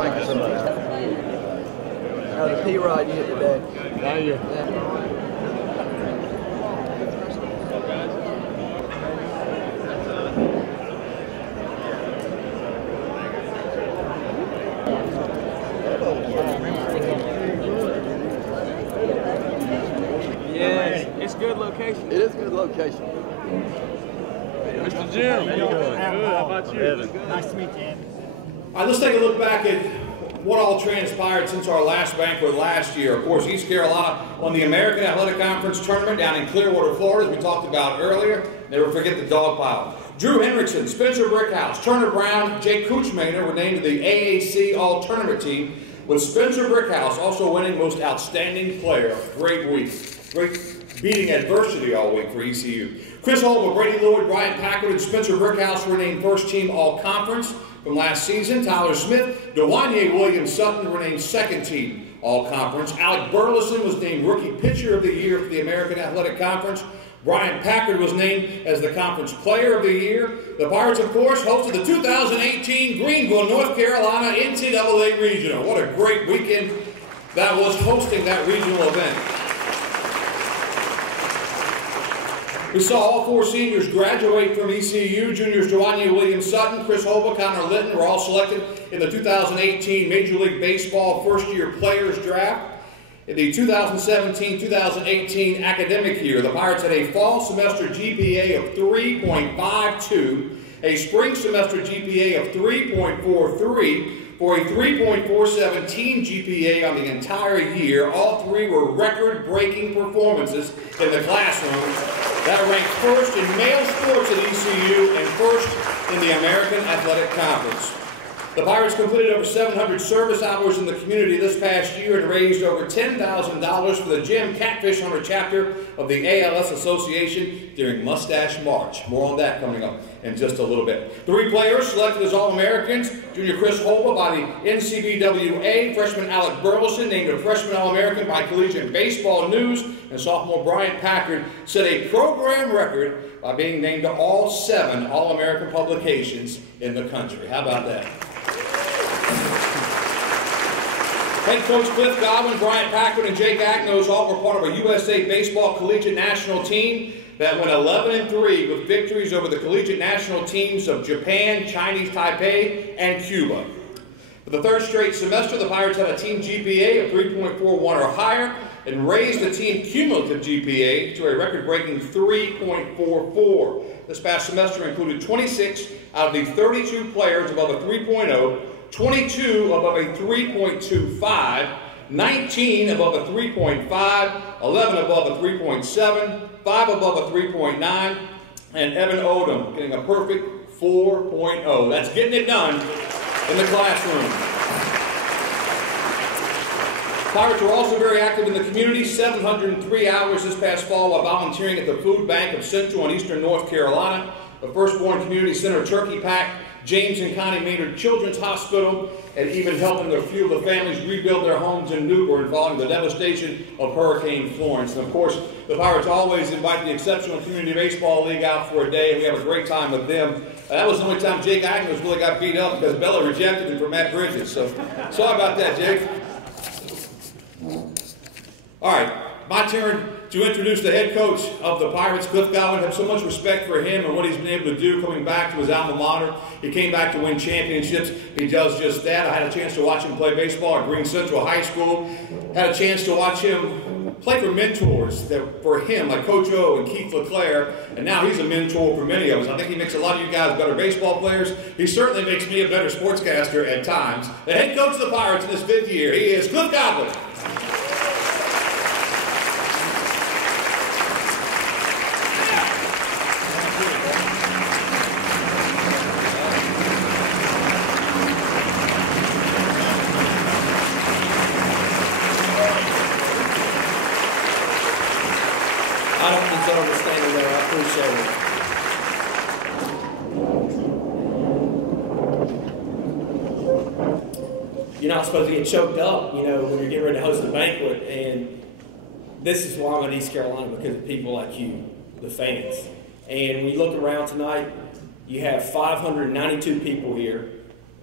Thank you so much. The P-Rod you hit today. Thank you. Yes, it's good location. It is a good location. Mr. Jim, how you doing? Good. How about you? Nice to meet you, Andy. All right, let's take a look back at what all transpired since our last banquet last year. Of course, East Carolina won the American Athletic Conference tournament down in Clearwater, Florida, as we talked about earlier. Never forget the dog pile. Drew Henrickson, Spencer Brickhouse, Turner Brown, Jake Kuchmaner were named to the AAC All-Tournament team, with Spencer Brickhouse also winning Most Outstanding Player. Great week. Great beating adversity all week for ECU. Chris Holbrook, Brady Lloyd, Brian Packard, and Spencer Brickhouse were named First Team All-Conference from last season. Tyler Smith, Dewanye Williams Sutton were named Second Team All-Conference. Alec Burleson was named Rookie Pitcher of the Year for the American Athletic Conference. Brian Packard was named as the Conference Player of the Year. The Pirates, of course, hosted the 2018 Greenville, North Carolina NCAA Regional. What a great weekend that was hosting that regional event. We saw all four seniors graduate from ECU. Juniors Dewanye Williams Sutton, Chris Holbrook, Connor Litton were all selected in the 2018 Major League Baseball First-Year Players Draft. In the 2017-2018 academic year, the Pirates had a fall semester GPA of 3.52, a spring semester GPA of 3.43, for a 3.47 team GPA on the entire year. All three were record-breaking performances in the classroom that ranked first in male sports at ECU and first in the American Athletic Conference. The Pirates completed over 700 service hours in the community this past year and raised over $10,000 for the Jim Catfish Hunter chapter of the ALS Association during Mustache March. More on that coming up in just a little bit. Three players selected as All-Americans: junior Chris Holbrook by the NCBWA, freshman Alec Burleson named a freshman All-American by Collegiate Baseball News, and sophomore Brian Packard set a program record by being named to all 7 All-American publications in the country. How about that? Head coach Cliff Godwin, Brian Packard, and Jake Agnos all were part of a USA Baseball Collegiate National Team that went 11-3 with victories over the collegiate national teams of Japan, Chinese Taipei, and Cuba. For the third straight semester, the Pirates had a team GPA of 3.41 or higher and raised the team cumulative GPA to a record-breaking 3.44. This past semester included 26 out of the 32 players above a 3.0, 22 above a 3.25, 19 above a 3.5, 11 above a 3.7, 5 above a 3.9, and Evan Odom getting a perfect 4.0. That's getting it done in the classroom. Pirates were also very active in the community, 703 hours this past fall while volunteering at the Food Bank of Central and Eastern North Carolina, the Firstborn Community Center Turkey Pack, James and Connie Maynard Children's Hospital, and even helping a few of the families rebuild their homes in Newbern following the devastation of Hurricane Florence. And of course, the Pirates always invite the Exceptional Community Baseball League out for a day, and we have a great time with them. That was the only time Jake Agnos really got beat up because Bella rejected him for Matt Bridges. So sorry about that, Jake. All right, my turn to introduce the head coach of the Pirates, Cliff Godwin. I have so much respect for him and what he's been able to do coming back to his alma mater. He came back to win championships. He does just that. I had a chance to watch him play baseball at Green Central High School. Had a chance to watch him play for mentors that for him, like Coach O and Keith LeClair, and now he's a mentor for many of us. I think he makes a lot of you guys better baseball players. He certainly makes me a better sportscaster at times. The head coach of the Pirates in his 5th year, he is Cliff Godwin. I don't deserve to stand there. I appreciate it. You're not supposed to get choked up, you know, when you're getting ready to host a banquet. And this is why I'm at East Carolina, because of people like you, the fans. And when you look around tonight, you have 592 people here.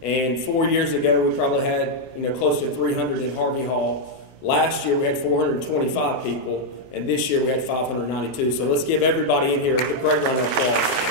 And 4 years ago, we probably had close to 300 in Harvey Hall. Last year, we had 425 people, and this year we had 592. So let's give everybody in here a great round of applause.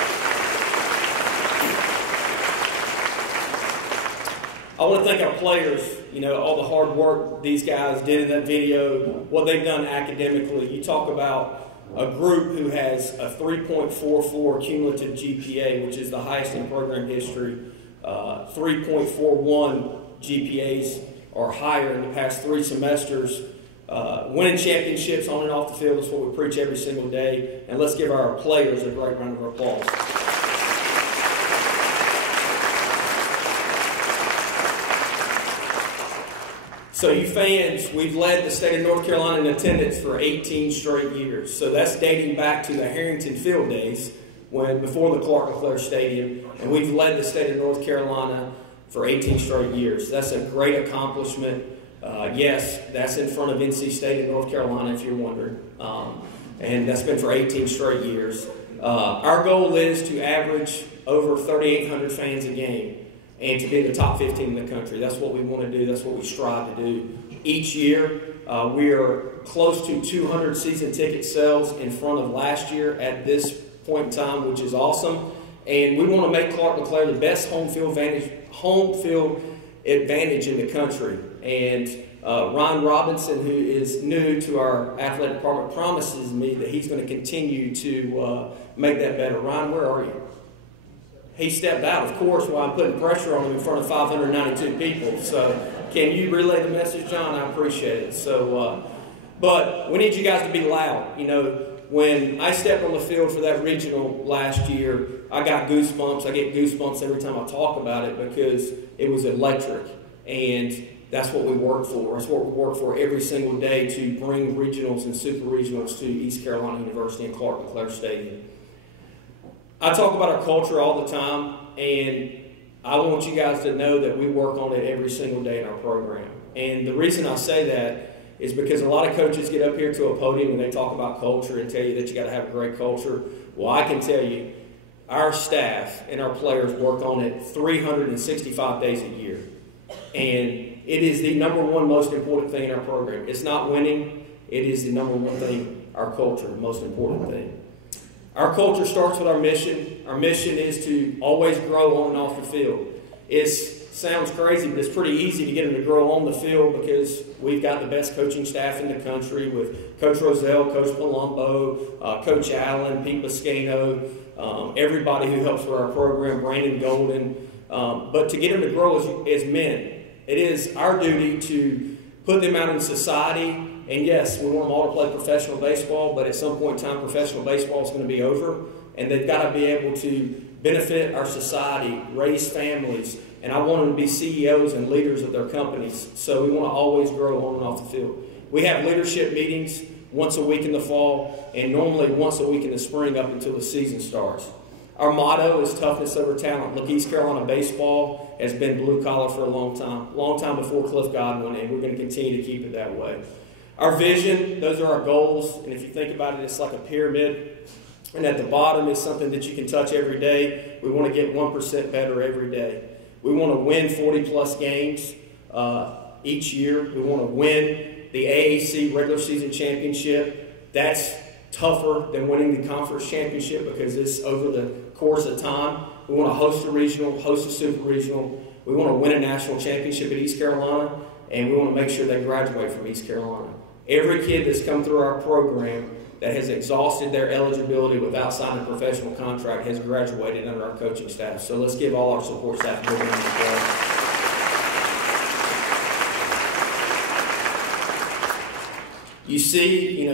I want to thank our players, all the hard work these guys did in that video, what they've done academically. You talk about a group who has a 3.44 cumulative GPA, which is the highest in program history, 3.41 GPAs or higher in the past 3 semesters. Winning championships on and off the field is what we preach every single day. And let's give our players a great round of applause. So you fans, we've led the state of North Carolina in attendance for 18 straight years. So that's dating back to the Harrington Field days, before the LeClair Stadium, and we've led the state of North Carolina for 18 straight years. That's a great accomplishment. Yes, that's in front of NC State in North Carolina, if you're wondering, and that's been for 18 straight years. Our goal is to average over 3,800 fans a game and to be in the top 15 in the country. That's what we want to do. That's what we strive to do. Each year, we are close to 200 season ticket sales in front of last year at this point in time, which is awesome. And we want to make Clark LeClair the best home field advantage in the country. And Ryan Robinson, who is new to our athletic department, promises me that he's going to continue to make that better. Ryan, where are you? He stepped out, of course, while I'm putting pressure on him in front of 592 people. So can you relay the message, John? I appreciate it. So, but we need you guys to be loud. When I stepped on the field for that regional last year, I got goosebumps. I get goosebumps every time I talk about it because it was electric. And that's what we work for. That's what we work for every single day, to bring regionals and super regionals to East Carolina University and Clark LeClair Stadium. I talk about our culture all the time, and I want you guys to know that we work on it every single day in our program. And the reason I say that is because a lot of coaches get up here to a podium and they talk about culture and tell you that you got to have a great culture. Well, I can tell you, our staff and our players work on it 365 days a year. And it is the #1 most important thing in our program. It's not winning. It is the #1 thing, our culture, the most important thing. Our culture starts with our mission. Our mission is to always grow on and off the field. It sounds crazy, but it's pretty easy to get them to grow on the field because we've got the best coaching staff in the country with Coach Rozelle, Coach Palumbo, Coach Allen, Pete Biscano, everybody who helps with our program, Brandon Golden. But to get them to grow as men, it is our duty to put them out in society. And yes, we want them all to play professional baseball, but at some point in time, professional baseball is going to be over, and they've got to be able to benefit our society, raise families, and I want them to be CEOs and leaders of their companies. So we want to always grow on and off the field. We have leadership meetings once a week in the fall, and normally once a week in the spring up until the season starts. Our motto is toughness over talent. Look, East Carolina baseball has been blue collar for a long time before Cliff Godwin, and we're going to continue to keep it that way. Our vision, those are our goals, and if you think about it, it's like a pyramid, and at the bottom is something that you can touch every day. We want to get 1% better every day. We want to win 40-plus games each year. We want to win the AAC regular season championship. That's tougher than winning the conference championship because it's over the course of time. We want to host a regional, host a super regional. We want to win a national championship at East Carolina, and we want to make sure they graduate from East Carolina. Every kid that's come through our program that has exhausted their eligibility without signing a professional contract has graduated under our coaching staff. So let's give all our support staff a big round of applause. You see,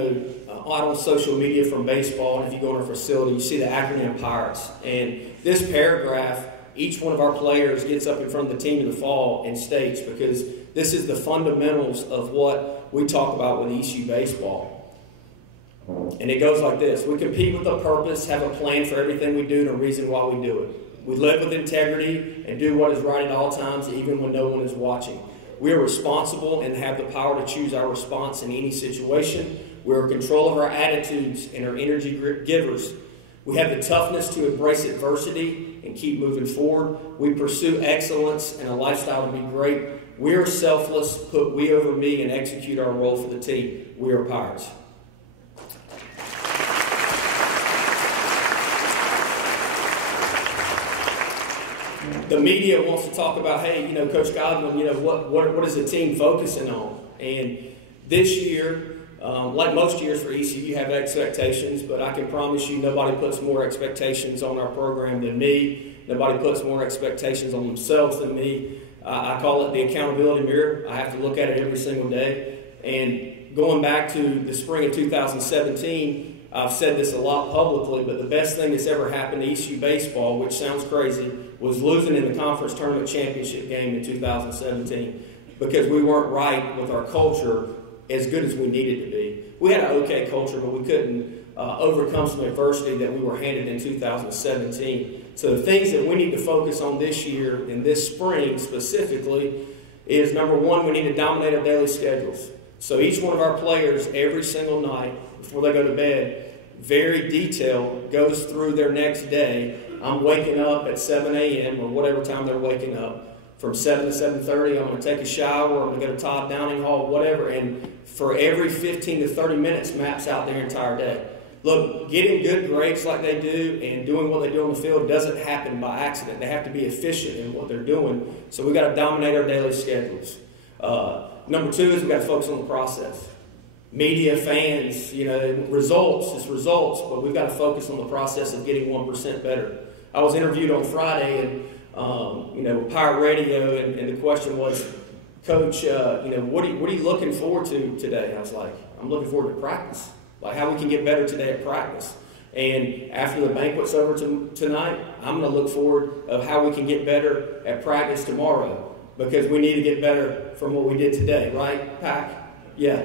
out on social media from baseball, and if you go in our facility, you see the acronym PIRATES. And this paragraph, each one of our players gets up in front of the team in the fall and states, because this is the fundamentals of what we talk about with ECU Baseball. And it goes like this. We compete with a purpose, have a plan for everything we do, and a reason why we do it. We live with integrity and do what is right at all times, even when no one is watching. We are responsible and have the power to choose our response in any situation. We're in control of our attitudes and our energy givers. We have the toughness to embrace adversity and keep moving forward. We pursue excellence and a lifestyle to be great. We are selfless, put we over me, and execute our role for the team. We are Pirates. The media wants to talk about, hey, you know, Coach Godwin, you know, what is the team focusing on? And this year, like most years for ECU, you have expectations, but I can promise you nobody puts more expectations on our program than me. Nobody puts more expectations on themselves than me. I call it the accountability mirror. I have to look at it every single day. And going back to the spring of 2017, I've said this a lot publicly, but the best thing that's ever happened to ECU baseball, which sounds crazy, was losing in the conference tournament championship game in 2017 because we weren't right with our culture as good as we needed to be. We had an okay culture, but we couldn't overcome some adversity that we were handed in 2017. So the things that we need to focus on this year and this spring specifically is, number one, we need to dominate our daily schedules. So each one of our players every single night before they go to bed, very detailed, goes through their next day. I'm waking up at 7 a.m. or whatever time they're waking up. From 7 to 7:30, I'm going to take a shower, I'm going to go to Todd Downing Hall, whatever. And for every 15 to 30 minutes, maps out their entire day. Look, getting good grades like they do and doing what they do on the field doesn't happen by accident. They have to be efficient in what they're doing. So we've got to dominate our daily schedules. Number two is we've got to focus on the process. Media, fans, you know, results is results, but we've got to focus on the process of getting 1% better. I was interviewed on Friday and you know, Pirate Radio, and the question was, Coach, you know, what are you looking forward to today? And I was like, I'm looking forward to practice, like how we can get better today at practice. And after the banquet's over tonight, I'm going to look forward of how we can get better at practice tomorrow, because we need to get better from what we did today, right, Pac? Yeah.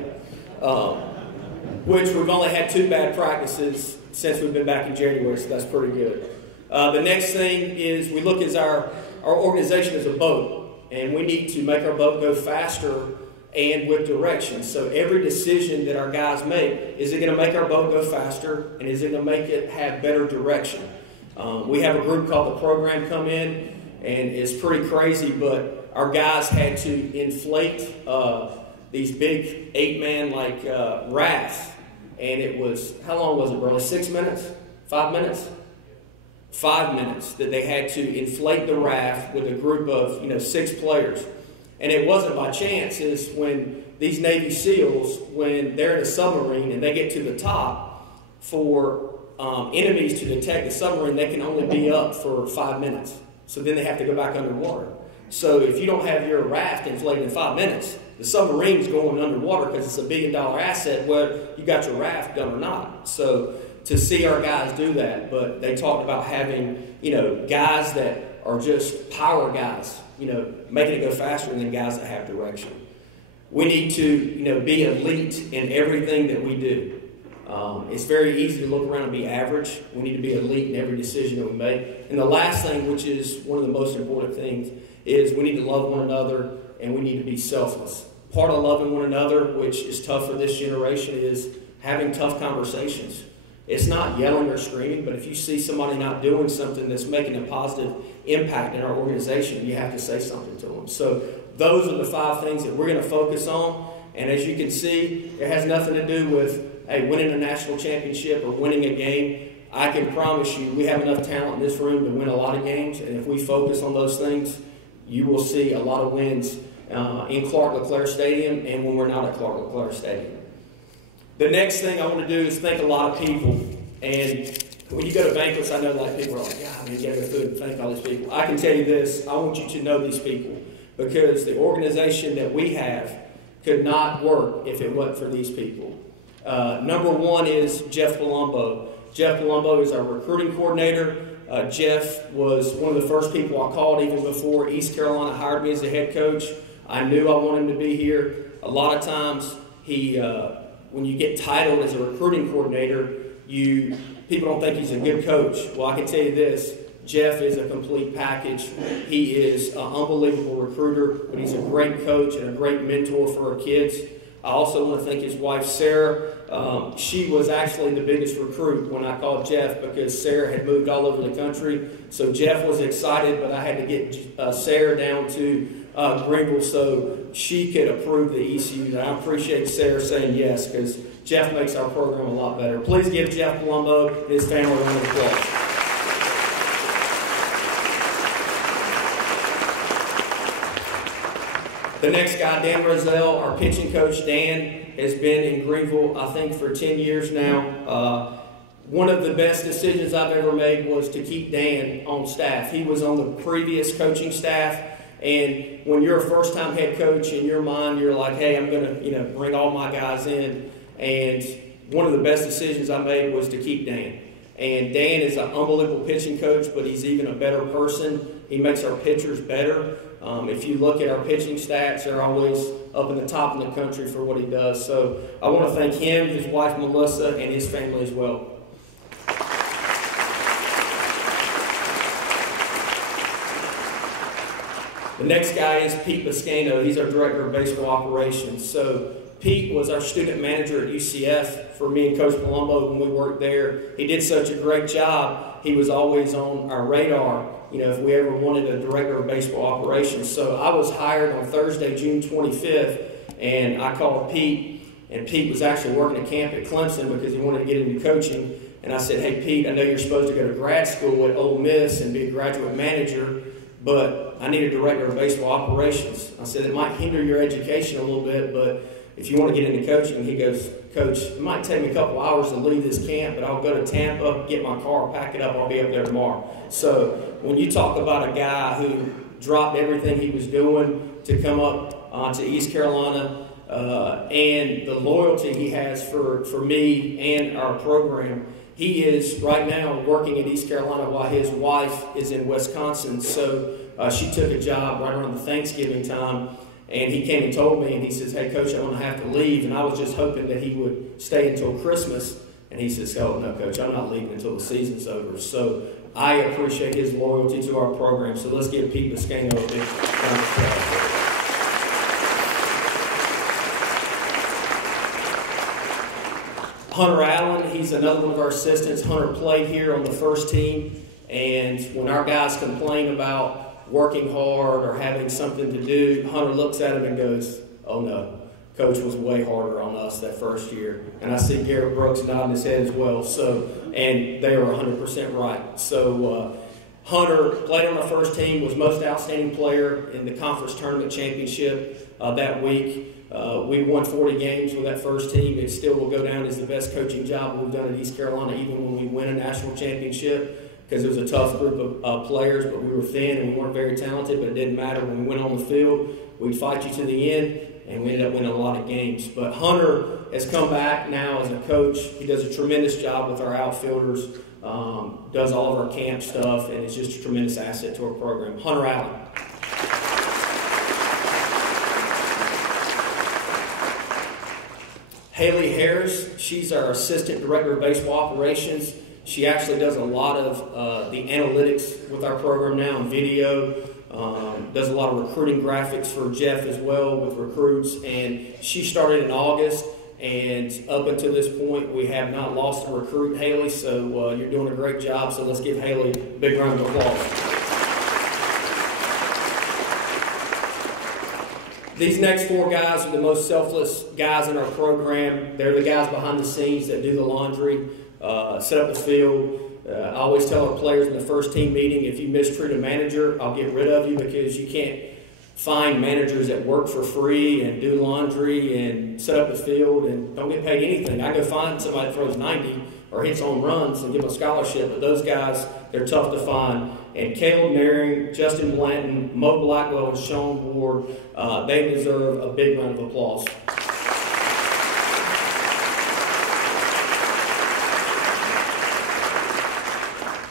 Which we've only had 2 bad practices since we've been back in January, so that's pretty good. The next thing is we look as our organization as a boat, and we need to make our boat go faster and with direction. So every decision that our guys make, is it going to make our boat go faster, and is it going to make it have better direction? We have a group called the Program come in, and it's pretty crazy, but our guys had to inflate these big 8-man like rafts, and it was, how long was it, bro? 6 minutes? 5 minutes? 5 minutes that they had to inflate the raft with a group of, you know, 6 players. And it wasn't by chance. It's when these Navy SEALs, when they're in a submarine and they get to the top, for enemies to detect the submarine, they can only be up for 5 minutes. So then they have to go back underwater. So if you don't have your raft inflated in 5 minutes, the submarine's going underwater because it's a $1 billion asset, whether you got your raft done or not. So to see our guys do that, but they talked about having, you know, guys that are just power guys, you know, making it go faster than guys that have direction. We need to, you know, be elite in everything that we do. It's very easy to look around and be average. We need to be elite in every decision that we make. And the last thing, which is one of the most important things, is we need to love one another and we need to be selfless. Part of loving one another, which is tough for this generation, is having tough conversations. It's not yelling or screaming, but if you see somebody not doing something that's making a positive impact in our organization, you have to say something to them. So those are the 5 things that we're going to focus on. And as you can see, it has nothing to do with, hey, winning a national championship or winning a game. I can promise you we have enough talent in this room to win a lot of games. And if we focus on those things, you will see a lot of wins in LeClair Stadium and when we're not at LeClair Stadium. The next thing I want to do is thank a lot of people. And when you go to banquets, I know like people are like, yeah, man, you got to go food and thank all these people. I can tell you this, I want you to know these people, because the organization that we have could not work if it wasn't for these people. Number 1 is Jeff Palumbo. Jeff Palumbo is our recruiting coordinator. Jeff was one of the first people I called even before East Carolina hired me as a head coach. I knew I wanted him to be here. A lot of times he when you get titled as a recruiting coordinator, people don't think he's a good coach. Well, I can tell you this, Jeff is a complete package. He is an unbelievable recruiter, but he's a great coach and a great mentor for our kids. I also want to thank his wife, Sarah. She was actually the biggest recruit when I called Jeff because Sarah had moved all over the country. So Jeff was excited, but I had to get Sarah down to Greenville so she could approve the ECU. And I appreciate Sarah saying yes because Jeff makes our program a lot better. Please give Jeff Palumbo and his family a round of applause. The next guy, Dan Rozelle, our pitching coach. Dan has been in Greenville, I think, for 10 years now. One of the best decisions I've ever made was to keep Dan on staff. He was on the previous coaching staff, and when you're a first-time head coach, in your mind, you're like, hey, I'm going to bring all my guys in. And one of the best decisions I made was to keep Dan. And Dan is an unbelievable pitching coach, but he's even a better person. He makes our pitchers better. If you look at our pitching stats, they're always up in the top of the country for what he does. So I want to thank him, his wife Melissa, and his family as well. The next guy is Pete Biscano. He's our Director of Baseball Operations. So Pete was our student manager at UCF for me and Coach Palumbo when we worked there. He did such a great job. He was always on our radar, if we ever wanted a Director of Baseball Operations. So I was hired on Thursday, June 25th, and I called Pete, and Pete was actually working at camp at Clemson because he wanted to get into coaching. And I said, hey, Pete, I know you're supposed to go to grad school at Ole Miss and be a graduate manager, but I need a Director of Baseball Operations. I said, it might hinder your education a little bit, but if you want to get into coaching, he goes, Coach, it might take me a couple hours to leave this camp, but I'll go to Tampa, get my car, pack it up, I'll be up there tomorrow. So when you talk about a guy who dropped everything he was doing to come up to East Carolina and the loyalty he has for me and our program, he is right now working at East Carolina while his wife is in Wisconsin. So she took a job right around the Thanksgiving time. And he came and told me, and he says, hey, Coach, I'm going to have to leave. And I was just hoping that he would stay until Christmas. And he says, oh, no, Coach, I'm not leaving until the season's over. So I appreciate his loyalty to our program. So let's give Pete Biscano a big round of applause. Hunter Allen, he's another one of our assistants. Hunter played here on the first team. And when our guys complain about working hard or having something to do, Hunter looks at him and goes, oh no, Coach was way harder on us that first year. And I see Garrett Brooks nodding his head as well. So, and they were 100% right. So Hunter played on our first team, was most outstanding player in the conference tournament championship that week. We won 40 games with that first team. It still will go down as the best coaching job we've done at East Carolina, even when we win a national championship, because it was a tough group of players, but we were thin and we weren't very talented, but it didn't matter. When we went on the field, we'd fight you to the end, and we ended up winning a lot of games. But Hunter has come back now as a coach. He does a tremendous job with our outfielders, does all of our camp stuff, and is just a tremendous asset to our program. Hunter Allen. Haley Harris, she's our Assistant Director of Baseball Operations. She actually does a lot of the analytics with our program now and video, does a lot of recruiting graphics for Jeff as well with recruits, and she started in August, and up until this point we have not lost a recruit, Haley, so you're doing a great job, so let's give Haley a big round of applause. These next four guys are the most selfless guys in our program. They're the guys behind the scenes that do the laundry, set up the field. I always tell our players in the first team meeting, if you mistreat a manager, I'll get rid of you, because you can't find managers that work for free and do laundry and set up the field and don't get paid anything. I go find somebody that throws 90 or hits home runs and give them a scholarship, but those guys, they're tough to find. And Caleb Naring, Justin Blanton, Mo Blackwell, and Sean Ward, they deserve a big round of applause.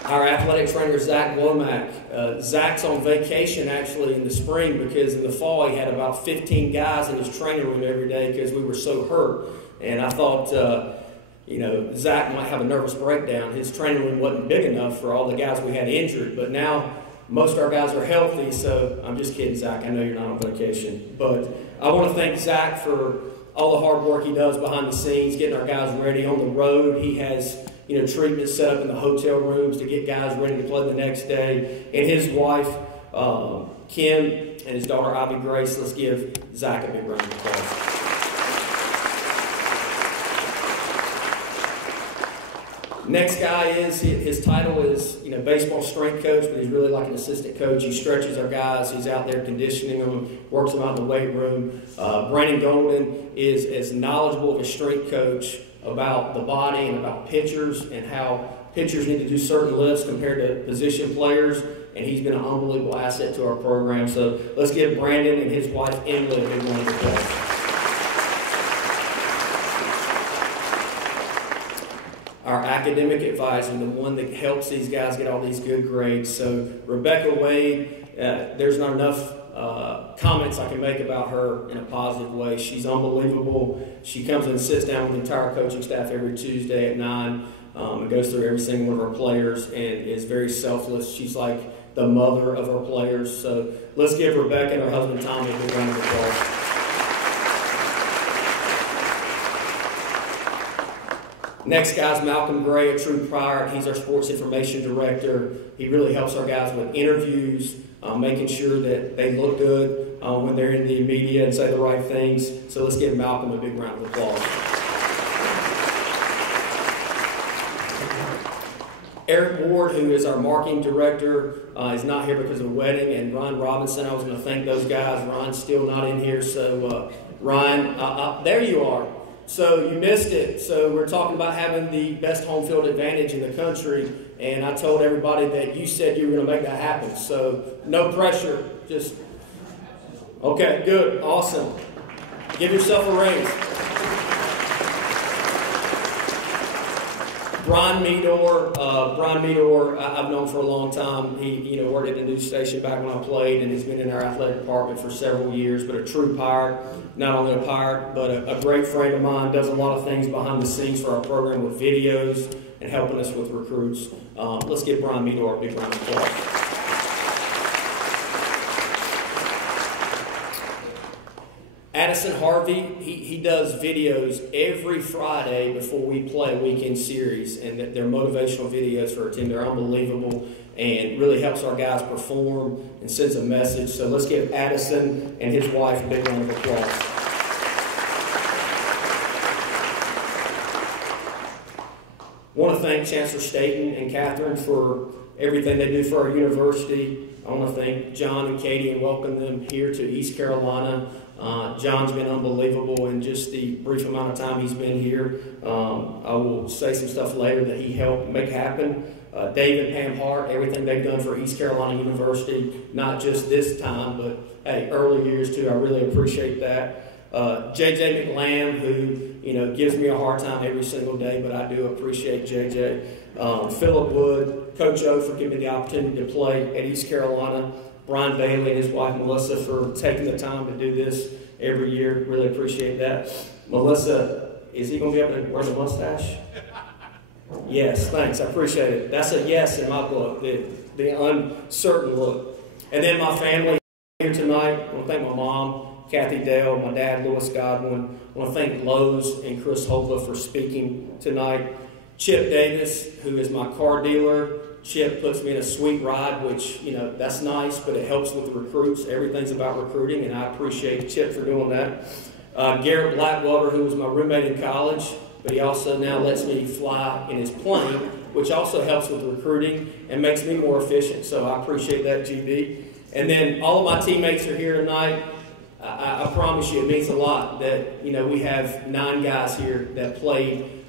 Our athletic trainer, Zach Womack. Zach's on vacation actually in the spring, because in the fall he had about 15 guys in his training room every day because we were so hurt. And I thought, Zach might have a nervous breakdown. His training room wasn't big enough for all the guys we had injured. But now most of our guys are healthy, so I'm just kidding, Zach. I know you're not on vacation. But I want to thank Zach for all the hard work he does behind the scenes, getting our guys ready on the road. He has, treatments set up in the hotel rooms to get guys ready to play the next day. And his wife, Kim, and his daughter, Ivy Grace. Let's give Zach a big round of applause. Next guy his title is, baseball strength coach, but he's really like an assistant coach. He stretches our guys. He's out there conditioning them, works them out in the weight room. Brandon Godwin is as knowledgeable of a strength coach about the body and about pitchers and how pitchers need to do certain lifts compared to position players. And he's been an unbelievable asset to our program. So let's give Brandon and his wife, Emily, a big round of applause. Our academic advisor, the one that helps these guys get all these good grades. So Rebecca Wade, there's not enough comments I can make about her in a positive way. She's unbelievable. She comes and sits down with the entire coaching staff every Tuesday at 9 and goes through every single one of our players and is very selfless. She's like the mother of our players. So let's give Rebecca and her husband Tommy a big round of applause. Next guy's Malcolm Gray, a true pride. He's our sports information director. He really helps our guys with interviews, making sure that they look good when they're in the media and say the right things. So let's give Malcolm a big round of applause. Eric Ward, who is our marketing director, is not here because of a wedding, and Ryan Robinson, I was going to thank those guys. Ryan's still not in here, so Ryan, there you are. So you missed it. So we're talking about having the best home field advantage in the country, and I told everybody that you said you were going to make that happen. So no pressure. Just, okay, good, awesome. Give yourself a raise. Brian Meador, I've known for a long time. He worked at the news station back when I played, and he's been in our athletic department for several years, but a true pirate. Not only a pirate, but a great friend of mine, does a lot of things behind the scenes for our program with videos and helping us with recruits. Let's give Brian Meador a big round of applause. Addison Harvey, he does videos every Friday before we play a weekend series, and they're motivational videos for our team. They're unbelievable and really helps our guys perform and sends a message. So let's give Addison and his wife a big round of applause. I want to thank Chancellor Staten and Catherine for everything they do for our university. I want to thank John and Katie and welcome them here to East Carolina. John's been unbelievable in just the brief amount of time he's been here. I will say some stuff later that he helped make happen. Dave and Pam Hart, everything they've done for East Carolina University, not just this time, but hey, early years too. I really appreciate that. JJ McLam, who gives me a hard time every single day, but I do appreciate JJ. Philip Wood, Coach O for giving me the opportunity to play at East Carolina. Brian Bailey and his wife Melissa for taking the time to do this every year. Really appreciate that. Melissa, is he going to be able to wear the mustache? Yes, thanks. I appreciate it. That's a yes in my book, the uncertain look. And then my family here tonight. I want to thank my mom, Kathy Dale, my dad, Lewis Godwin. I want to thank Lowe's and Chris Hopla for speaking tonight. Chip Davis, who is my car dealer. Chip puts me in a sweet ride, which, that's nice, but it helps with the recruits. Everything's about recruiting, and I appreciate Chip for doing that. Garrett Blackwelder, who was my roommate in college, but he also now lets me fly in his plane, which also helps with recruiting and makes me more efficient. So I appreciate that, GB. And then all of my teammates are here tonight. I promise you it means a lot that, we have 9 guys here that played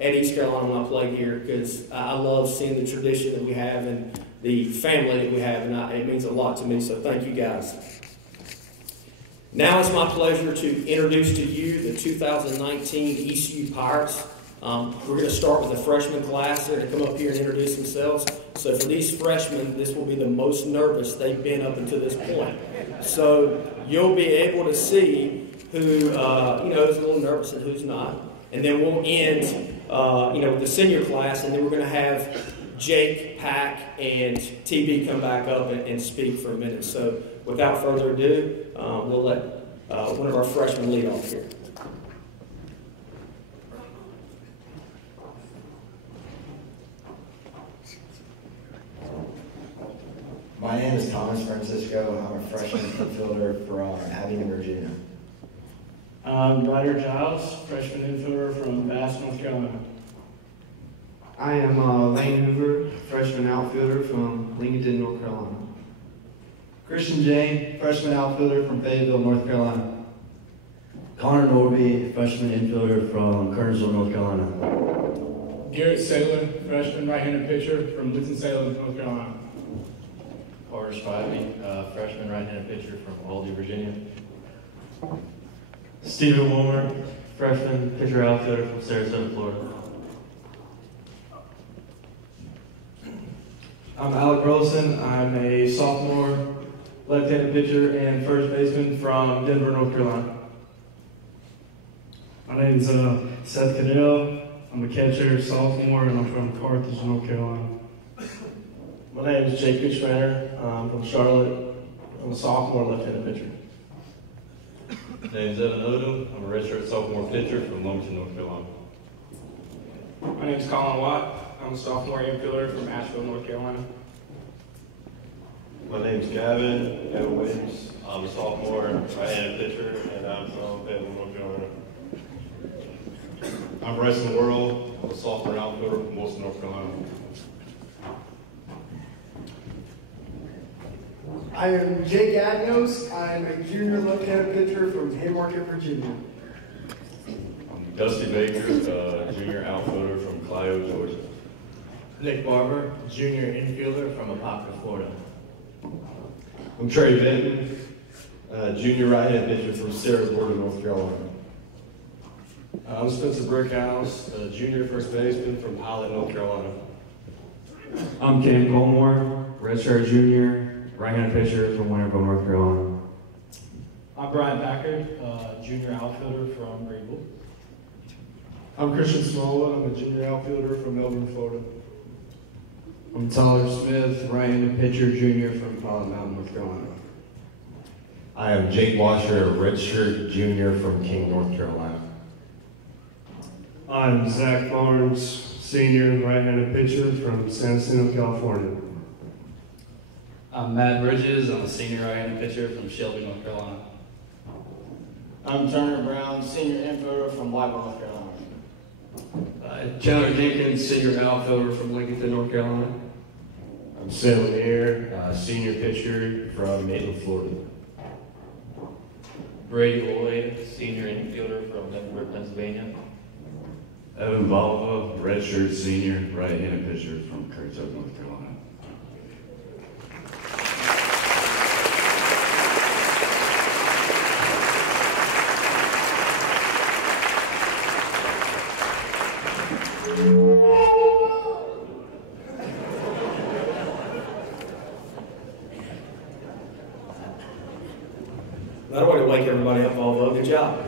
at East Carolina when I played here, because I love seeing the tradition that we have and the family that we have, and it means a lot to me, so thank you guys. Now it's my pleasure to introduce to you the 2019 ECU Pirates. We're going to start with the freshman class. They're going to come up here and introduce themselves. So for these freshmen, this will be the most nervous they've been up until this point. So you'll be able to see who is a little nervous and who's not. And then we'll end with the senior class, and then we're going to have Jake, Pack, and TB come back up and speak for a minute. So without further ado, we'll let one of our freshmen lead off here. My name is Thomas Francisco. I'm a freshman infielder from Alumni, Virginia. I'm Ryder Giles, freshman infielder from Bass, North Carolina. I am Lane Hoover, freshman outfielder from Lincoln, North Carolina. Christian Jane, freshman outfielder from Fayetteville, North Carolina. Connor Norby, freshman infielder from Kernersville, North Carolina. Garrett Salem, freshman right-handed pitcher from Winston-Salem, North Carolina. Carter Spivey, freshman right-handed pitcher from Aldie, Virginia. Stephen Wilmer, freshman pitcher outfielder from Sarasota, Florida. I'm Alec Burleson. I'm a sophomore left-handed pitcher and first baseman from Denver, North Carolina. My name's Seth Cadell. I'm a catcher, sophomore, and I'm from Carthage, North Carolina. My name is Jake Fishmanner. I'm from Charlotte. I'm a sophomore left-handed pitcher. My name is Evan Odom. I'm a redshirt sophomore pitcher from Wilmington, North Carolina. My name is Colin Watt. I'm a sophomore infielder from Asheville, North Carolina. My name is Gavin Williams. I'm a sophomore right-handed pitcher, and I'm from Fayetteville, North Carolina. I'm Bryson Worrell. I'm a sophomore outfielder from Wilson, North Carolina. I am Jake Agnos. I'm a junior left-handed pitcher from Haymarket, Virginia. I'm Dusty Baker, junior outfielder from Clio, Georgia. Nick Barber, junior infielder from Apopka, Florida. I'm Trey Benton, junior right-handed pitcher from Sarasota, North Carolina. I'm Spencer Brickhouse, junior first baseman from Pilot, North Carolina. I'm Cam Colmore, redshirt junior, right-handed pitcher from Winterville, North Carolina. I'm Brian Packard, junior outfielder from Greenville. I'm Christian Smolla. I'm a junior outfielder from Melbourne, Florida. I'm Tyler Smith, right-handed pitcher, junior from Pilot Mountain, North Carolina. I am Jake Washer, a redshirt junior from King, North Carolina. I'm Zach Barnes, senior right-handed pitcher from San Jacinto, California. I'm Matt Bridges. I'm a senior right-handed pitcher from Shelby, North Carolina. I'm Turner Brown, senior infielder from Whiteville, North Carolina. Chandler Jenkins, senior outfielder from Lincoln, North Carolina. I'm Sam Lanier, senior pitcher from Maitland, Florida. Brady Lloyd, senior infielder from Denver, Pennsylvania. Evan Valva, redshirt senior, right-handed pitcher from Currituck, North Carolina. That'll way to wake everybody up, Volvo. Good job.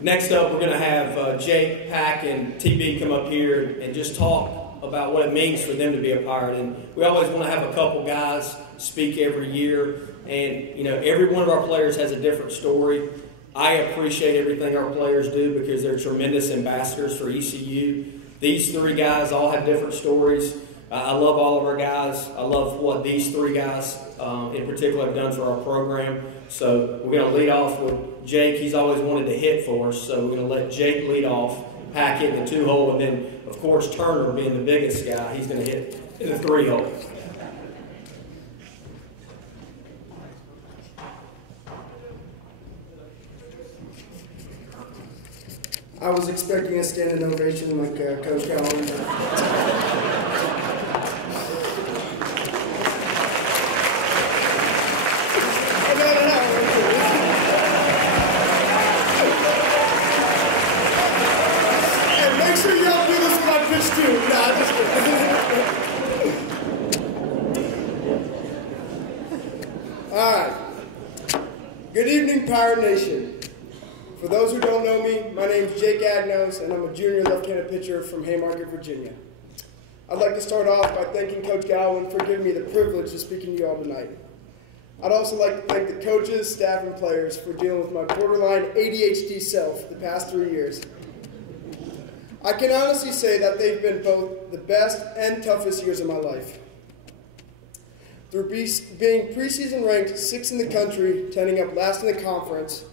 Next up, we're going to have Jake, Pack, and TB come up here and just talk about what it means for them to be a Pirate. And we always want to have a couple guys speak every year. And, you know, every one of our players has a different story. I appreciate everything our players do because they're tremendous ambassadors for ECU. These three guys all have different stories. I love all of our guys. I love what these three guys in particular have done for our program. So we're going to lead off with Jake. He's always wanted to hit for us, so we're going to let Jake lead off, Pack hit in the 2-hole, and then, of course, Turner, being the biggest guy, he's going to hit in the 3-hole. I was expecting a standing ovation like Coach Godwin. All right. Good evening, Pirate Nation. For those who don't know me, my name is Jake Agnos, and I'm a junior left-handed pitcher from Haymarket, Virginia. I'd like to start off by thanking Coach Godwin for giving me the privilege of speaking to you all tonight. I'd also like to thank the coaches, staff, and players for dealing with my borderline ADHD self the past 3 years. I can honestly say that they've been both the best and toughest years of my life. Through being preseason ranked 6th in the country, to ending up last in the conference,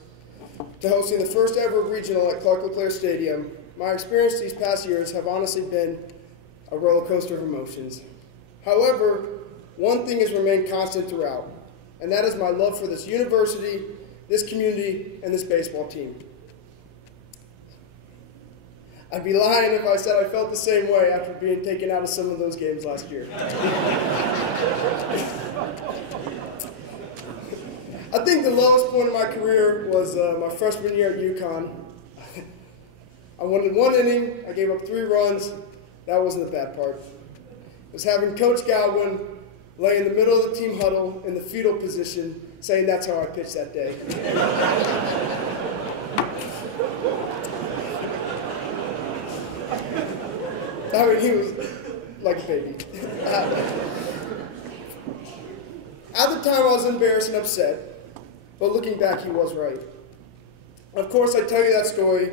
to hosting the first ever regional at LeClair Stadium, my experience these past years have honestly been a roller coaster of emotions. However, one thing has remained constant throughout, and that is my love for this university, this community, and this baseball team. I'd be lying if I said I felt the same way after being taken out of some of those games last year. I think the lowest point of my career was my freshman year at UConn. I won in 1 inning, I gave up 3 runs. That wasn't the bad part. It was having Coach Godwin lay in the middle of the team huddle in the fetal position, saying that's how I pitched that day. I mean, he was like a baby. At the time, I was embarrassed and upset, but looking back, he was right. Of course, I tell you that story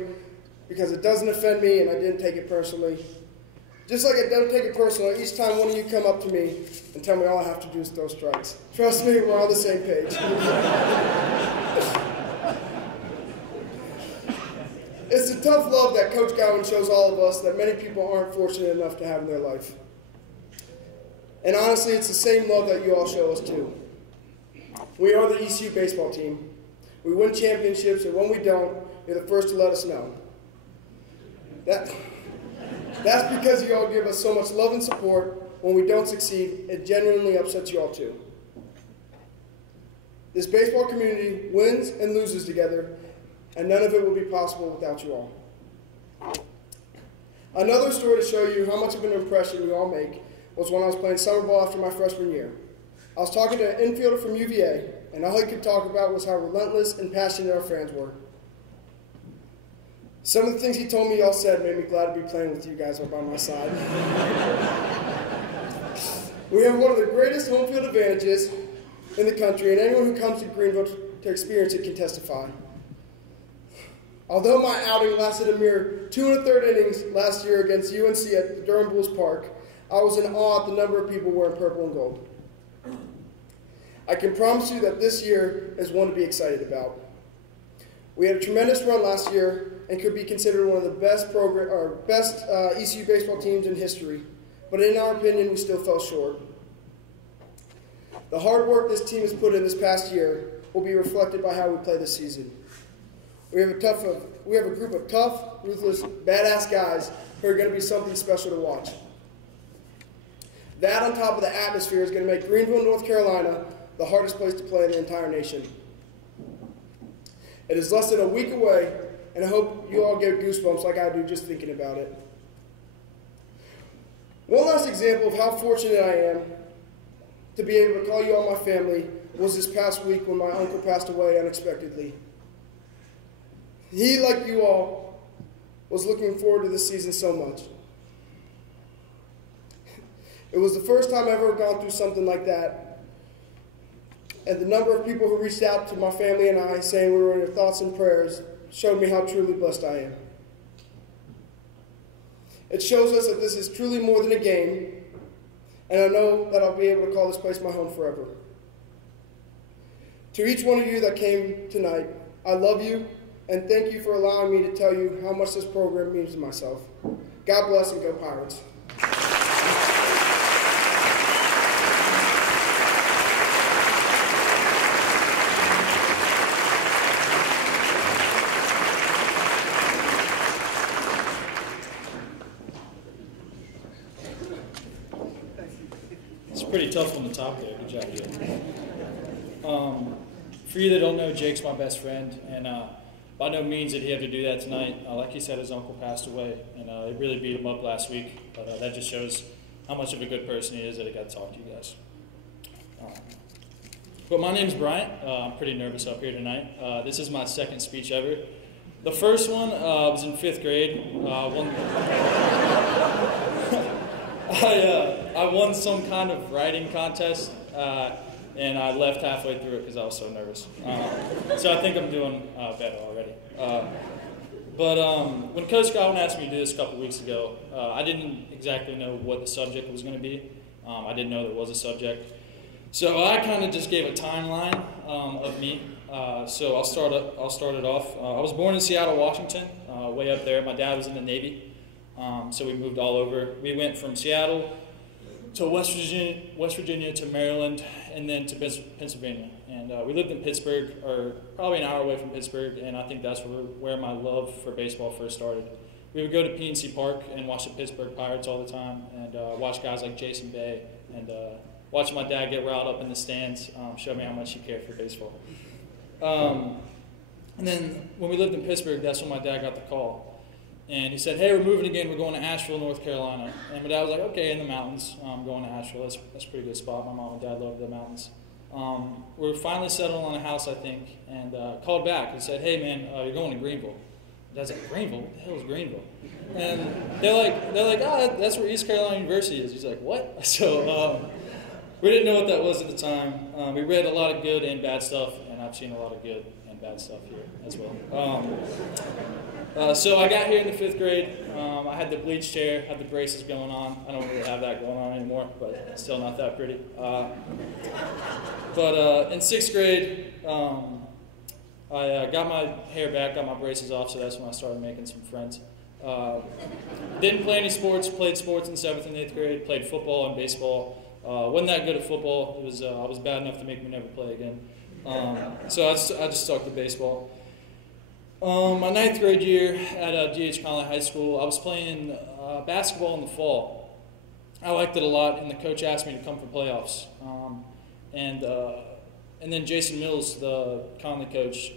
because it doesn't offend me and I didn't take it personally. Just like I don't take it personally each time one of you come up to me and tell me all I have to do is throw strikes. Trust me, we're on the same page. It's the tough love that Coach Godwin shows all of us that many people aren't fortunate enough to have in their life. And honestly, it's the same love that you all show us too. We are the ECU baseball team. We win championships, and when we don't, you're the first to let us know. That's because you all give us so much love and support. When we don't succeed, it genuinely upsets you all too. This baseball community wins and loses together, and none of it would be possible without you all. Another story to show you how much of an impression you all make was when I was playing summer ball after my freshman year. I was talking to an infielder from UVA, and all he could talk about was how relentless and passionate our fans were. Some of the things he told me y'all said made me glad to be playing with you guys by my side. We have one of the greatest home field advantages in the country, and anyone who comes to Greenville to experience it can testify. Although my outing lasted a mere 2 1/3 innings last year against UNC at the Durham Bulls Park, I was in awe at the number of people wearing purple and gold. I can promise you that this year is one to be excited about. We had a tremendous run last year and could be considered one of the best ECU baseball teams in history, but in our opinion, we still fell short. The hard work this team has put in this past year will be reflected by how we play this season. We have a group of tough, ruthless, badass guys who are going to be something special to watch. That on top of the atmosphere is going to make Greenville, North Carolina, the hardest place to play in the entire nation. It is less than a week away, and I hope you all get goosebumps like I do just thinking about it. One last example of how fortunate I am to be able to call you all my family was this past week when my uncle passed away unexpectedly. He, like you all, was looking forward to this season so much. It was the first time I've ever gone through something like that, and the number of people who reached out to my family and I saying we were in their thoughts and prayers showed me how truly blessed I am. It shows us that this is truly more than a game, and I know that I'll be able to call this place my home forever. To each one of you that came tonight, I love you, and thank you for allowing me to tell you how much this program means to myself. God bless and go Pirates. It's pretty tough on the top there. Good job, Jake. For you that don't know, Jake's my best friend, and by no means did he have to do that tonight. Like he said, his uncle passed away, and it really beat him up last week. But that just shows how much of a good person he is that he got to talk to you guys. But my name's Bryant. I'm pretty nervous up here tonight. This is my second speech ever. The first one was in 5th grade. I won some kind of writing contest, and I left halfway through it because I was so nervous. So I think I'm doing better already. But when Coach Godwin asked me to do this a couple weeks ago, I didn't exactly know what the subject was going to be. I didn't know there was a subject. So I kind of just gave a timeline of me. So I'll start it off. I was born in Seattle, Washington, way up there. My dad was in the Navy, so we moved all over. We went from Seattle to West Virginia to Maryland, and then to Pennsylvania. And we lived in Pittsburgh, or probably an hour away from Pittsburgh, and I think that's where my love for baseball first started. We would go to PNC Park and watch the Pittsburgh Pirates all the time, and watch guys like Jason Bay, and watching my dad get riled up in the stands showed me how much he cared for baseball. And then when we lived in Pittsburgh, that's when my dad got the call. And he said, hey, we're moving again. We're going to Asheville, North Carolina. And my dad was like, okay, in the mountains. I'm going to Asheville. That's a pretty good spot. My mom and dad love the mountains. We were finally settled on a house, I think, and called back and said, hey, man, you're going to Greenville. Dad's like, Greenville? What the hell is Greenville? And they're like, oh, that's where East Carolina University is. He's like, what? So we didn't know what that was at the time. We read a lot of good and bad stuff, and I've seen a lot of good and bad stuff here as well. So I got here in the 5th grade. I had the bleached hair, had the braces going on. I don't really have that going on anymore, but it's still not that pretty. But in 6th grade, I got my hair back, got my braces off, so that's when I started making some friends. Didn't play any sports, played sports in 7th and 8th grade, played football and baseball. Wasn't that good at football. I was bad enough to make me never play again. So I just stuck to baseball. My 9th grade year at D.H. Conley High School, I was playing basketball in the fall. I liked it a lot, and the coach asked me to come for playoffs. And then Jason Mills, the Conley coach,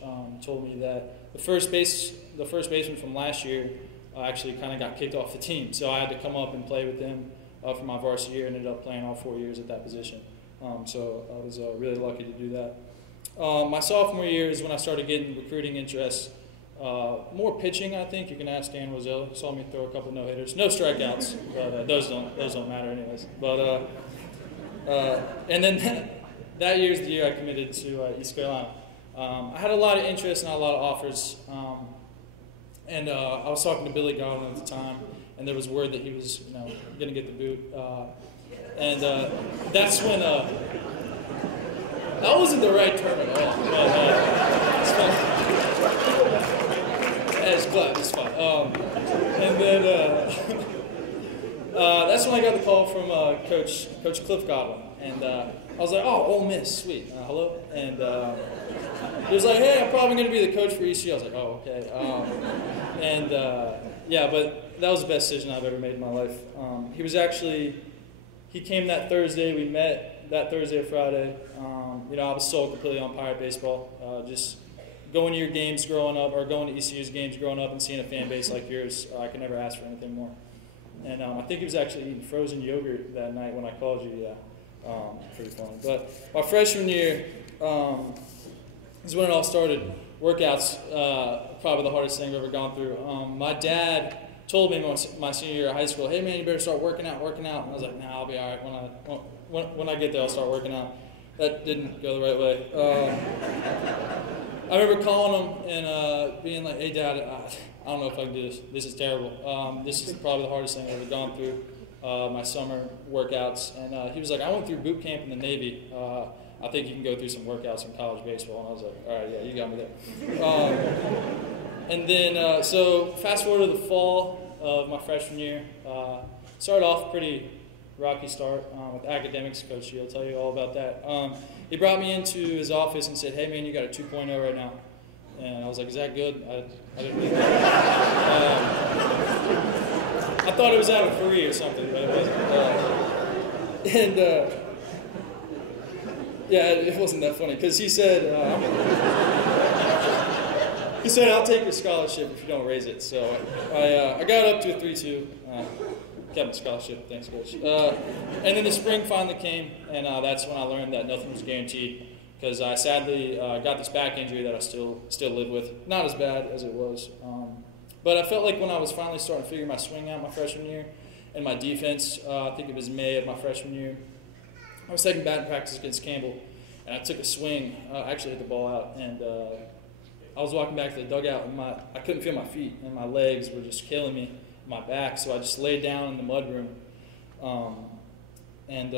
told me that the first baseman from last year actually kind of got kicked off the team. So I had to come up and play with him for my varsity year, and ended up playing all 4 years at that position. So I was really lucky to do that. My sophomore year is when I started getting recruiting interest. More pitching, I think. You can ask Dan Roselle. Saw me throw a couple no-hitters. No strikeouts, but those don't matter anyways. But and then that year's the year I committed to East Carolina. I had a lot of interest and a lot of offers. And I was talking to Billy Godwin at the time, and there was word that he was, going to get the boot. And that's when that wasn't the right term at all. But it's fun. It's fun. And then that's when I got the call from Coach Cliff Godwin, and I was like, "Oh, Ole Miss, sweet, hello." And he was like, "Hey, I'm probably going to be the coach for ECU." I was like, "Oh, okay." Yeah, but that was the best decision I've ever made in my life. He came that Thursday. We met that Thursday or Friday. I was sold completely on Pirate baseball. Just going to your games growing up, or going to ECU's games growing up and seeing a fan base like yours, I could never ask for anything more. And I think he was actually eating frozen yogurt that night when I called you. Yeah, pretty funny. But my freshman year is when it all started. Workouts, probably the hardest thing I've ever gone through. My dad told me my senior year of high school, "Hey man, you better start working out." And I was like, "Nah, I'll be all right. When I get there, I'll start working out." That didn't go the right way. I remember calling him and being like, "Hey Dad, I don't know if I can do this. This is terrible. This is probably the hardest thing I've ever gone through, my summer workouts." And he was like, "I went through boot camp in the Navy. I think you can go through some workouts in college baseball." And I was like, "All right, yeah, you got me there." And then, so fast forward to the fall of my freshman year. Started off pretty rocky start with academics. Coach, he'll tell you all about that. He brought me into his office and said, "Hey man, you got a 2.0 right now." And I was like, "Is that good?" I didn't read that. I thought it was out of 3 or something, but it wasn't. Yeah, it wasn't that funny, because he said, "I'll take your scholarship if you don't raise it." So I got up to a 3.2. Kept the scholarship, thanks coach. And then the spring finally came, and that's when I learned that nothing was guaranteed, because I sadly got this back injury that I still live with. Not as bad as it was, but I felt like when I was finally starting to figure my swing out my freshman year, and my defense, I think it was May of my freshman year, I was taking batting practice against Campbell, and I took a swing, actually hit the ball out, and I was walking back to the dugout, and I couldn't feel my feet, and my legs were just killing me, my back, so I just laid down in the mudroom, and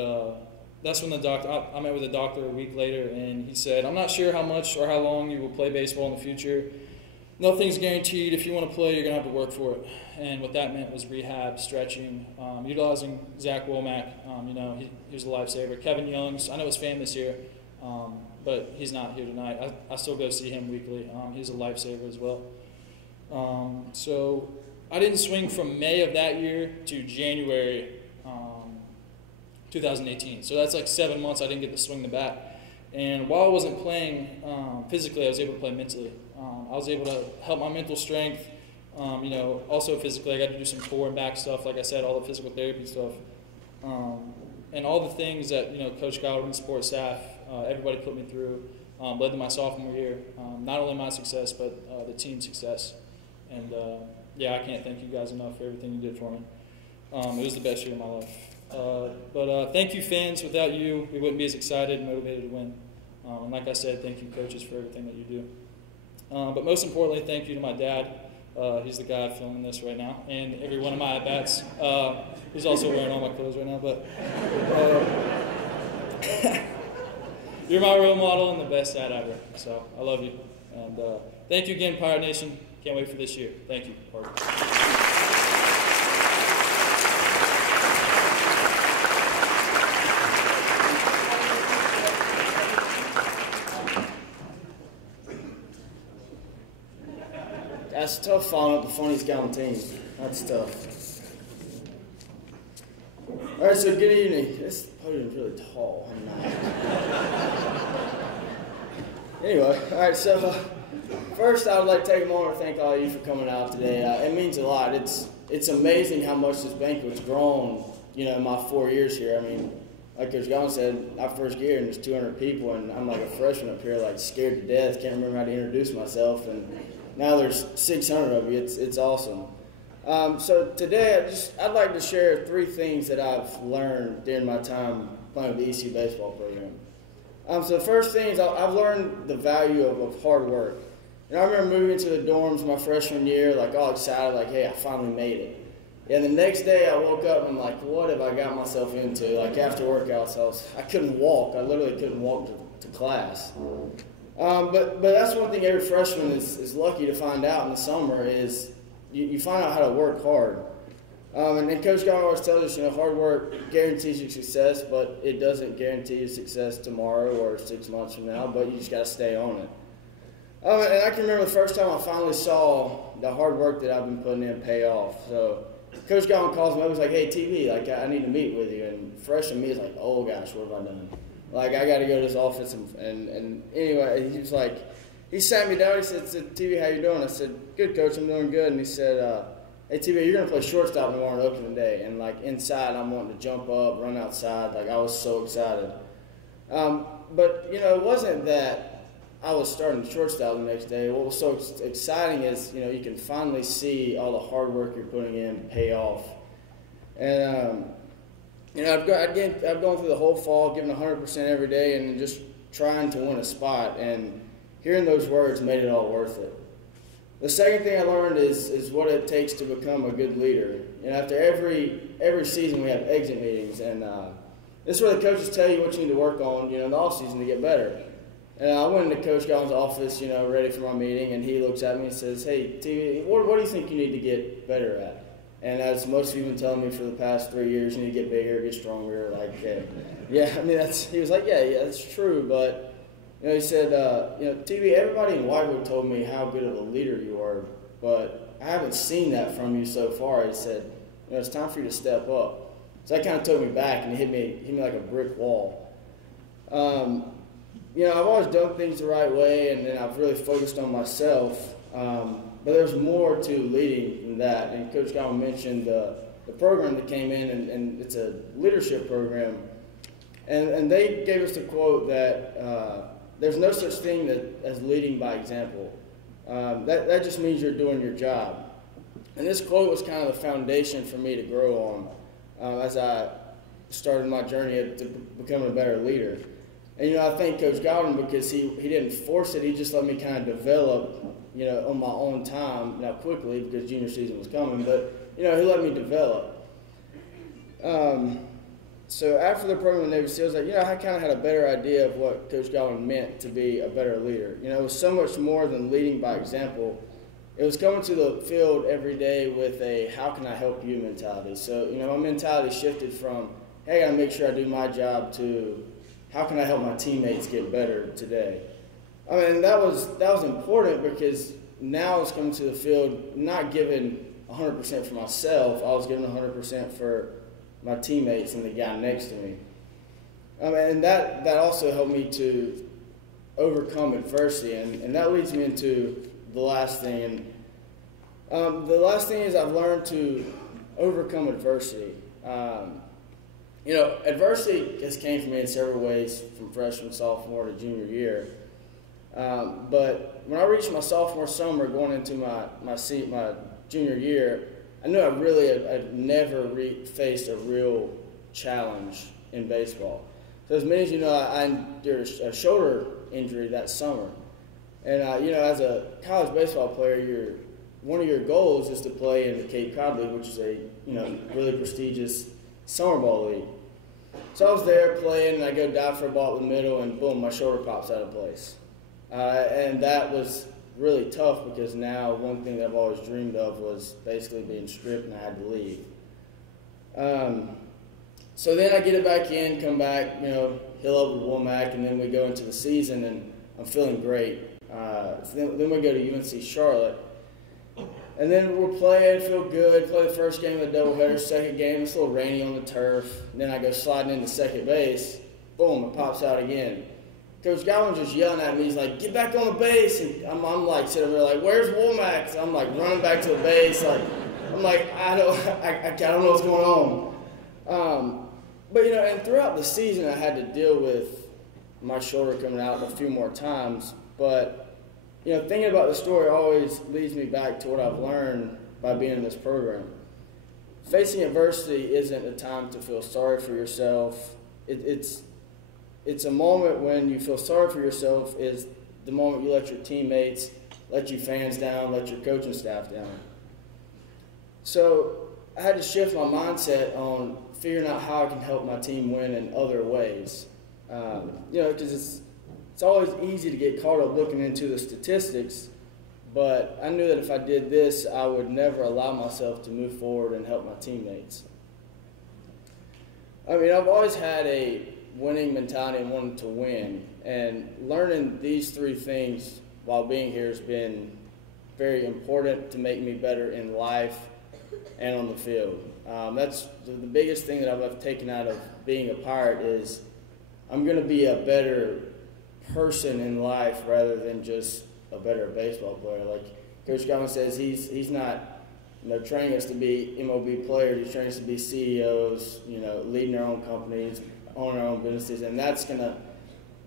that's when I met with the doctor a week later, and he said, I'm not sure how much or how long you will play baseball in the future. Nothing's guaranteed. If you want to play, you're going to have to work for it. And what that meant was rehab, stretching, utilizing Zach Womack. He was a lifesaver. Kevin Youngs, I know his fan this year, but he's not here tonight. I still go see him weekly. He's a lifesaver as well. So I didn't swing from May of that year to January 2018. So that's like 7 months I didn't get to swing the bat. And while I wasn't playing physically, I was able to play mentally. I was able to help my mental strength. Also physically, I got to do some core and back stuff. Like I said, all the physical therapy stuff. And all the things that, Coach Godwin, support staff, everybody put me through, led to my sophomore year. Not only my success, but the team's success. And I can't thank you guys enough for everything you did for me. It was the best year of my life. But thank you, fans. Without you, we wouldn't be as excited and motivated to win. And like I said, thank you, coaches, for everything that you do. But most importantly, thank you to my dad. He's the guy filming this right now, and every one of my at-bats. He's also wearing all my clothes right now. But you're my role model and the best dad ever. So I love you. And thank you again, Pirate Nation. Can't wait for this year. Thank you. That's tough following up the funniest guy on the team. That's tough. All right, so good evening. This podium's really tall. Anyway, all right, so first I would like to take a moment to thank all of you for coming out today. It means a lot. It's amazing how much this banquet's grown, in my 4 years here. I mean, like Coach Godwin said, my first year and there's 200 people, and I'm like a freshman up here, like scared to death, can't remember how to introduce myself, and now there's 600 of you. It's awesome. So today I'd like to share 3 things that I've learned during my time playing with the ECU baseball program. So the first thing is I've learned the value of hard work. And I remember moving to the dorms my freshman year, like all excited, like, hey, I finally made it. And the next day I woke up and I'm like, what have I got myself into? Like after workouts, I couldn't walk. I literally couldn't walk to class. But that's one thing every freshman is lucky to find out in the summer is you find out how to work hard. And Coach Godwin always tells us, hard work guarantees you success, but it doesn't guarantee you success tomorrow or 6 months from now, but you just got to stay on it. And I can remember the first time I finally saw the hard work that I've been putting in pay off. So Coach Godwin calls me up, he's like, hey, TV, like, I need to meet with you. And freshman me is like, oh gosh, what have I done? Like, I got to go to this office, and anyway, he was like, he sat me down, he said, TV, how you doing? I said, good, Coach, I'm doing good. And he said, hey, TV, you're going to play shortstop tomorrow on opening day. And, like, inside, I'm wanting to jump up, run outside. Like, I was so excited. But, it wasn't that I was starting shortstop the next day. What was so exciting is, you can finally see all the hard work you're putting in pay off. And, I've gone through the whole fall, giving 100% every day, and just trying to win a spot. And hearing those words made it all worth it. The second thing I learned is what it takes to become a good leader. After every season, we have exit meetings, and this is where the coaches tell you what you need to work on, in the off season to get better. And I went into Coach Godwin's office, ready for my meeting, and he looks at me and says, "Hey, TV, what do you think you need to get better at?" And as most of you have been telling me for the past 3 years, you need to get bigger, get stronger. Like, yeah, I mean, he was like, yeah, that's true. But, he said, TV, everybody in Whitewood told me how good of a leader you are, but I haven't seen that from you so far. He said, it's time for you to step up. So that kind of took me back, and it hit me like a brick wall. I've always done things the right way, and then I've really focused on myself. But there's more to leading than that. And Coach Godwin mentioned the program that came in, and it's a leadership program. And they gave us the quote that there's no such thing as leading by example. That just means you're doing your job. And this quote was kind of the foundation for me to grow on as I started my journey to becoming a better leader. And, I thank Coach Godwin because he didn't force it. He just let me kind of develop, on my own time, not quickly because junior season was coming, but, he let me develop. So after the program in the Navy SEALs, I kind of had a better idea of what Coach Godwin meant to be a better leader. It was so much more than leading by example. It was coming to the field every day with a how can I help you mentality. So, my mentality shifted from, hey, I got to make sure I do my job to how can I help my teammates get better today. I mean, that was important because now I was coming to the field not giving 100% for myself. I was giving 100% for my teammates and the guy next to me. And that also helped me to overcome adversity. And that leads me into the last thing. And the last thing is I've learned to overcome adversity. Adversity just came for me in several ways from freshman, sophomore to junior year. But when I reached my sophomore summer going into my junior year, I knew I'd never faced a real challenge in baseball. So as many as you know, I endured a shoulder injury that summer. And, as a college baseball player, one of your goals is to play in the Cape Cod League, which is a, really prestigious summer ball league. So I was there playing, and I go dive for a ball in the middle, and boom, my shoulder pops out of place. And that was really tough because now one thing that I've always dreamed of was basically being stripped, and I had to leave. So then I get it back in, come back, heal up with Womack, and then we go into the season, and I'm feeling great. Then we go to UNC Charlotte. And then we're playing, feel good, play the first game of the doubleheader, second game, it's a little rainy on the turf. And then I go sliding into second base, boom, it pops out again. Coach Godwin just yelling at me, he's like, get back on the base. And I'm like sitting there like, where's Womack? So I'm like running back to the base, I'm like, I don't know what's going on. But and throughout the season I had to deal with my shoulder coming out a few more times. But thinking about the story always leads me back to what I've learned by being in this program. Facing adversity isn't a time to feel sorry for yourself. It's a moment when you feel sorry for yourself is the moment you let your teammates, let you fans down, let your coaching staff down. So I had to shift my mindset on figuring out how I can help my team win in other ways. Because it's always easy to get caught up looking into the statistics, but I knew that if I did this, I would never allow myself to move forward and help my teammates. I've always had a winning mentality and wanted to win, and learning these three things while being here has been very important to make me better in life and on the field. That's the biggest thing that I've taken out of being a Pirate is I'm going to be a better person in life rather than just a better baseball player. Like Coach Godwin says, he's not training us to be MLB players. He's training us to be CEOs, leading our own companies, owning our own businesses, and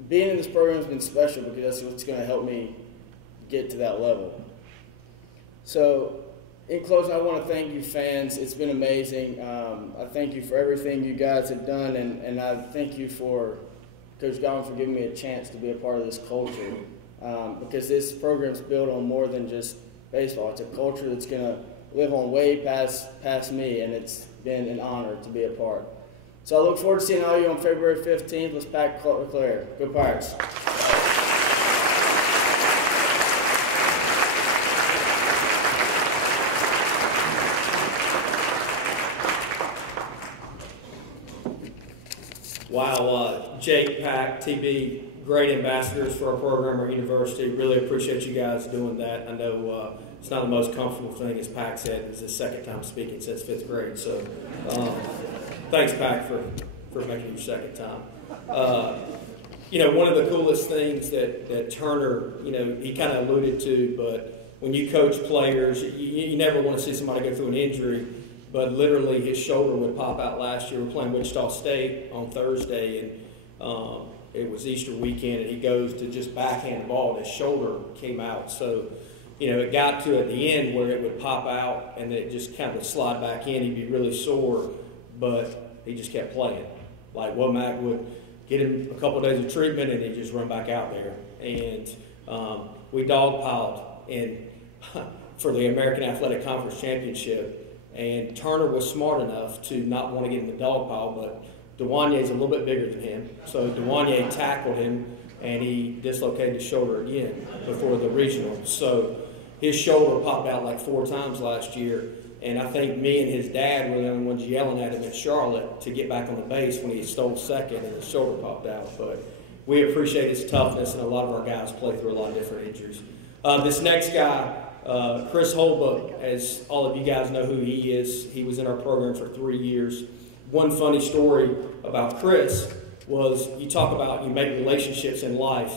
being in this program has been special because that's what's going to help me get to that level. So in closing, I want to thank you fans. It's been amazing. I thank you for everything you guys have done, and I thank you for Coach Godwin for giving me a chance to be a part of this culture because this program's built on more than just baseball. It's a culture that's going to live on way past me, and it's been an honor to be a part. So I look forward to seeing all of you on February 15th. Let's pack LeClair. Go Pirates. Wow, Jake, Pack, TB, great ambassadors for our program or university. Really appreciate you guys doing that. I know it's not the most comfortable thing, as Pack said. It's his second time speaking since 5th grade. So thanks, Pack, for making it your second time. One of the coolest things that Turner, he kind of alluded to, but when you coach players, you never want to see somebody go through an injury. But literally, his shoulder would pop out last year. We're playing Wichita State on Thursday, and it was Easter weekend, and he goes to just backhand the ball, and his shoulder came out. So, it got to at the end where it would pop out, and then it just kind of slide back in. He'd be really sore, but he just kept playing. Like Womack would get him a couple of days of treatment, and he'd just run back out there. And we dogpiled for the American Athletic Conference Championship. And Turner was smart enough to not want to get in the dog pile, but Dewanye's a little bit bigger than him. So Dewanye tackled him, and he dislocated his shoulder again before the regional. So his shoulder popped out like 4 times last year. And I think me and his dad were the only ones yelling at him at Charlotte to get back on the base when he stole second and his shoulder popped out. But we appreciate his toughness, and a lot of our guys play through a lot of different injuries. This next guy, Chris Holbrook, as all of you guys know who he is, he was in our program for 3 years. One funny story about Chris was you talk about you make relationships in life,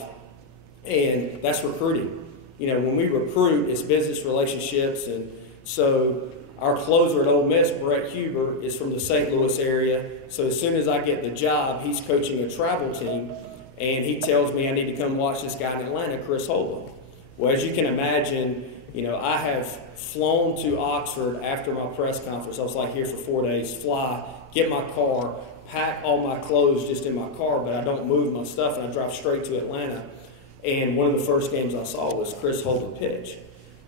and that's recruiting. You know, when we recruit, it's business relationships, and so our closer at Ole Miss, Brett Huber, is from the St. Louis area. So as soon as I get the job, he's coaching a travel team, and he tells me I need to come watch this guy in Atlanta, Chris Holbrook. Well, as you can imagine, you know, I have flown to Oxford after my press conference. I was like here for 4 days, fly, get my car, pack all my clothes just in my car, but I don't move my stuff, and I drive straight to Atlanta. And one of the first games I saw was Chris Holbrook pitch.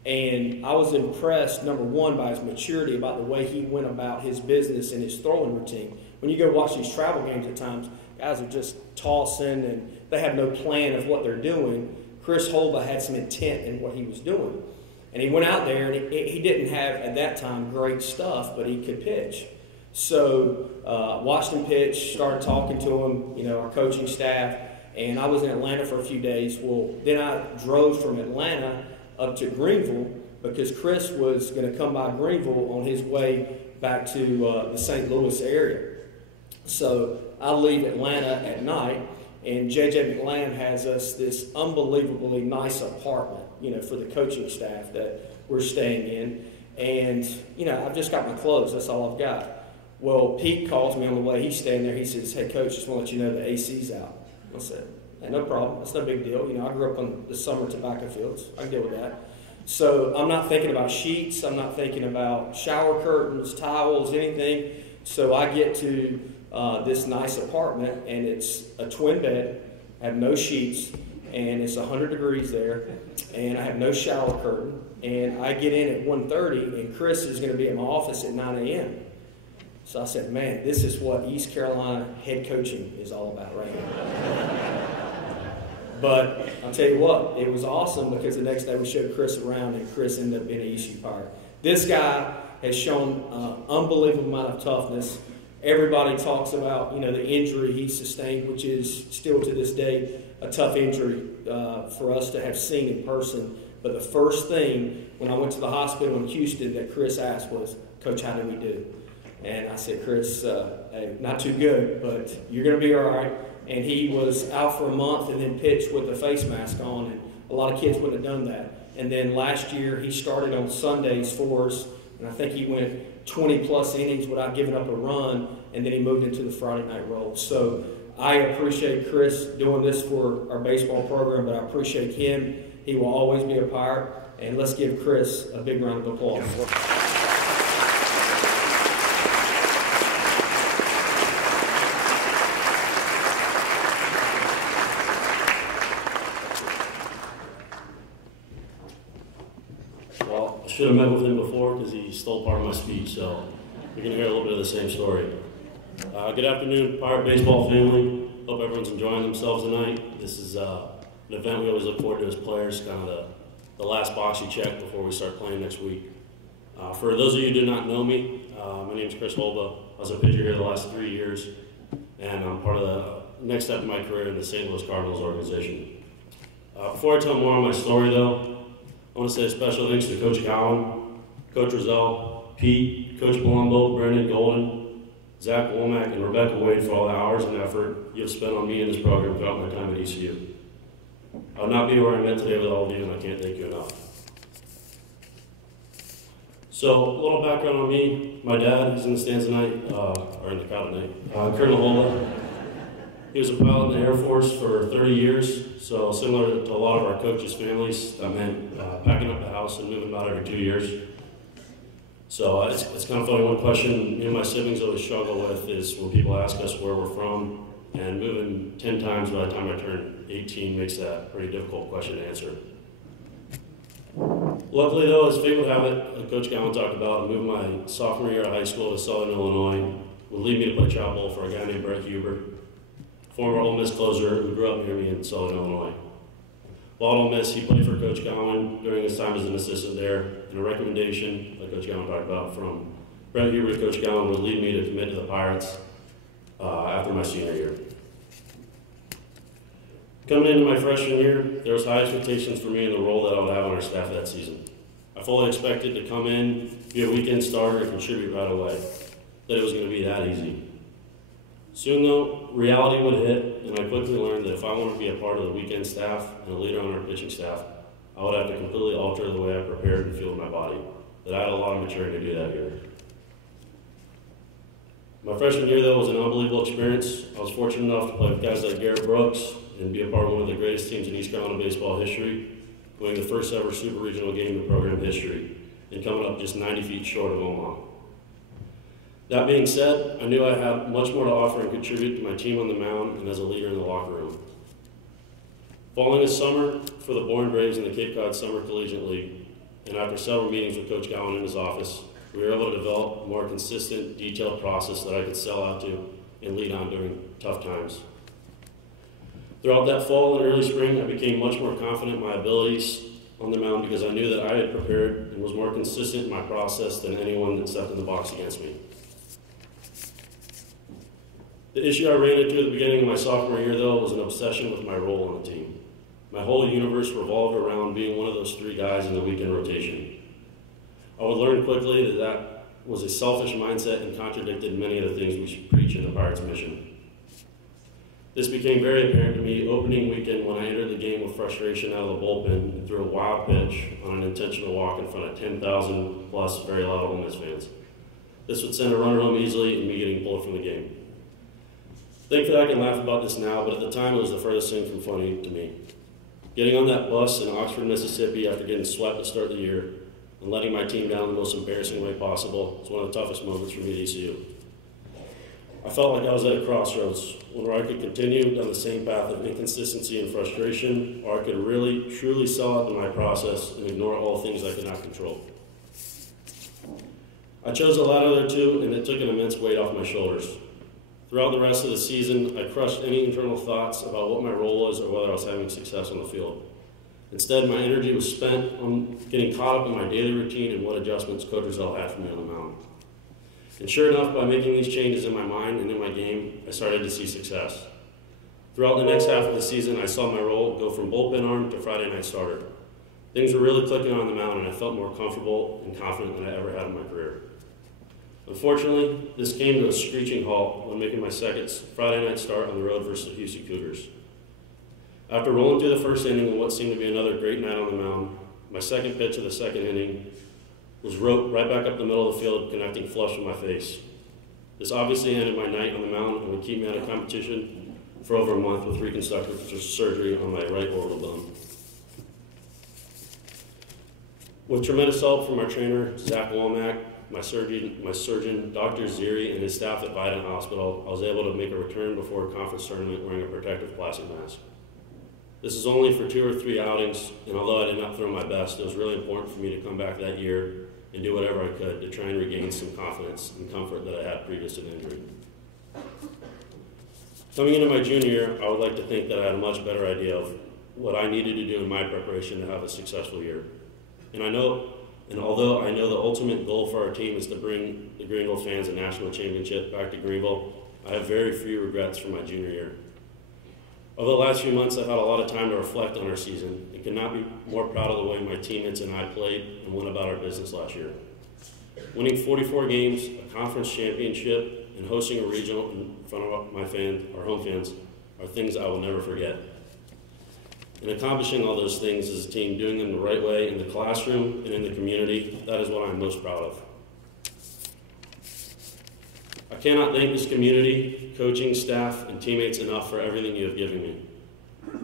And I was impressed, number one, by his maturity about the way he went about his business and his throwing routine. When you go watch these travel games at times, guys are just tossing and they have no plan of what they're doing. Chris Holbrook had some intent in what he was doing. And he went out there, and he didn't have, at that time, great stuff, but he could pitch. So watched him pitch, started talking to him, you know, our coaching staff, and I was in Atlanta for a few days. Well, then I drove from Atlanta up to Greenville because Chris was going to come by Greenville on his way back to the St. Louis area. So I leave Atlanta at night, and J.J. McLean has us this unbelievably nice apartment, you know, for the coaching staff that we're staying in. And, you know, I've just got my clothes. That's all I've got. Well, Pete calls me on the way. He's staying there. He says, "Hey, Coach, just want to let you know the AC's out." I said, "Hey, no problem. That's no big deal. You know, I grew up on the summer tobacco fields. I can deal with that." So I'm not thinking about sheets. I'm not thinking about shower curtains, towels, anything. So I get to this nice apartment, and it's a twin bed. I have no sheets, and it's 100 degrees there, and I have no shower curtain. And I get in at 1:30, and Chris is going to be at my office at 9 a.m. So I said, man, this is what East Carolina head coaching is all about right here. But I'll tell you what, it was awesome because the next day we showed Chris around, and Chris ended up being an ECU Pirate. This guy has shown unbelievable amount of toughness. Everybody talks about, you know, the injury he sustained, which is still to this day a tough injury for us to have seen in person. But the first thing when I went to the hospital in Houston that Chris asked was, "Coach, how did we do?" And I said, "Chris, hey, not too good, but you're going to be all right." And he was out for a month and then pitched with a face mask on, and a lot of kids wouldn't have done that. And then last year he started on Sundays for us, and I think he went 20-plus innings without giving up a run, and then he moved into the Friday night role. So I appreciate Chris doing this for our baseball program, but I appreciate him. He will always be a Pirate, and let's give Chris a big round of applause. Well, I should have met with him before because he stole part of my speech, so you're going to hear a little bit of the same story. Good afternoon, Pirate baseball family. Hope everyone's enjoying themselves tonight. This is an event we always look forward to as players, kind of the last box you check before we start playing next week. For those of you who do not know me, my name is Chris Holbrook. I was a pitcher here the last 3 years, and I'm part of the next step in my career in the St. Louis Cardinals organization. Before I tell more on my story, though, I want to say a special thanks to Coach Godwin, Coach Rizzo, Pete, Coach Palumbo, Brendan Golden, Zach Womack, and Rebecca Wade for all the hours and effort you've spent on me and this program throughout my time at ECU. I would not be where I'm at today without all of you, and I can't thank you enough. So, a little background on me. My dad, who's in the stands tonight, or in the crowd tonight, Colonel Holbrook. He was a pilot in the Air Force for 30 years, so similar to a lot of our coaches' families, that meant packing up the house and moving about every 2 years. So it's kind of funny, one question me and my siblings always struggle with is when people ask us where we're from, and moving 10 times by the time I turn 18 makes that a pretty difficult question to answer. Luckily though, as fate would have it, like Coach Godwin talked about, I moved my sophomore year of high school to Southern Illinois. would lead me to play travel ball for a guy named Brett Huber, former Ole Miss closer who grew up near me in Southern Illinois. While at Ole Miss, he played for Coach Godwin during his time as an assistant there, and a recommendation, like Coach Godwin talked about, from Brett Huber to Coach Godwin would lead me to commit to the Pirates after my senior year. Coming into my freshman year, there was high expectations for me in the role that I would have on our staff that season. I fully expected to come in, be a weekend starter, and contribute right away. That it was going to be that easy. Soon though, reality would hit, and I quickly learned that if I wanted to be a part of the weekend staff and a leader on our pitching staff, I would have to completely alter the way I prepared and fueled my body. That I had a lot of maturity to do that year. My freshman year though was an unbelievable experience. I was fortunate enough to play with guys like Garrett Brooks and be a part of one of the greatest teams in East Carolina baseball history, winning the first ever super regional game in program history, and coming up just 90 feet short of Omaha. That being said, I knew I had much more to offer and contribute to my team on the mound and as a leader in the locker room. Following a summer for the Bourne Braves in the Cape Cod Summer Collegiate League, and after several meetings with Coach Godwin in his office, we were able to develop a more consistent, detailed process that I could sell out to and lead on during tough times. Throughout that fall and early spring, I became much more confident in my abilities on the mound because I knew that I had prepared and was more consistent in my process than anyone that stepped in the box against me. The issue I ran into at the beginning of my sophomore year, though, was an obsession with my role on the team. My whole universe revolved around being one of those three guys in the weekend rotation. I would learn quickly that that was a selfish mindset and contradicted many of the things we preach in the Pirates' mission. This became very apparent to me opening weekend when I entered the game with frustration out of the bullpen and threw a wild pitch on an intentional walk in front of 10,000 plus very loud Ole Miss fans. This would send a runner home easily and me getting pulled from the game. Thankfully, I can laugh about this now, but at the time it was the furthest thing from funny to me. Getting on that bus in Oxford, Mississippi after getting swept to start the year and letting my team down the most embarrassing way possible was one of the toughest moments for me at ECU. I felt like I was at a crossroads, one where I could continue down the same path of inconsistency and frustration, or I could really, truly sell out to my process and ignore all things I could not control. I chose the latter of the two, and it took an immense weight off my shoulders. Throughout the rest of the season, I crushed any internal thoughts about what my role was or whether I was having success on the field. Instead, my energy was spent on getting caught up in my daily routine and what adjustments Coach Rizal had for me on the mound. And sure enough, by making these changes in my mind and in my game, I started to see success. Throughout the next half of the season, I saw my role go from bullpen arm to Friday night starter. Things were really clicking on the mound, and I felt more comfortable and confident than I ever had in my career. Unfortunately, this came to a screeching halt when making my second Friday night start on the road versus the Houston Cougars. After rolling through the first inning in what seemed to be another great night on the mound, my second pitch of the second inning was roped right back up the middle of the field, connecting flush with my face. This obviously ended my night on the mound and would keep me out of competition for over a month with reconstructive surgery on my right orbital bone. With tremendous help from our trainer, Zach Womack, my surgeon, Dr. Ziri, and his staff at Vidant Hospital, I was able to make a return before a conference tournament wearing a protective plastic mask. This is only for 2 or 3 outings, and although I did not throw my best, it was really important for me to come back that year and do whatever I could to try and regain some confidence and comfort that I had previous to the injury. Coming into my junior year, I would like to think that I had a much better idea of what I needed to do in my preparation to have a successful year. And although I know the ultimate goal for our team is to bring the Greenville fans a national championship back to Greenville, I have very few regrets from my junior year. Over the last few months, I've had a lot of time to reflect on our season and could not be more proud of the way my teammates and I played and went about our business last year. Winning 44 games, a conference championship, and hosting a regional in front of our home fans are things I will never forget. And accomplishing all those things as a team, doing them the right way in the classroom and in the community, that is what I'm most proud of. I cannot thank this community, coaching staff, and teammates enough for everything you have given me.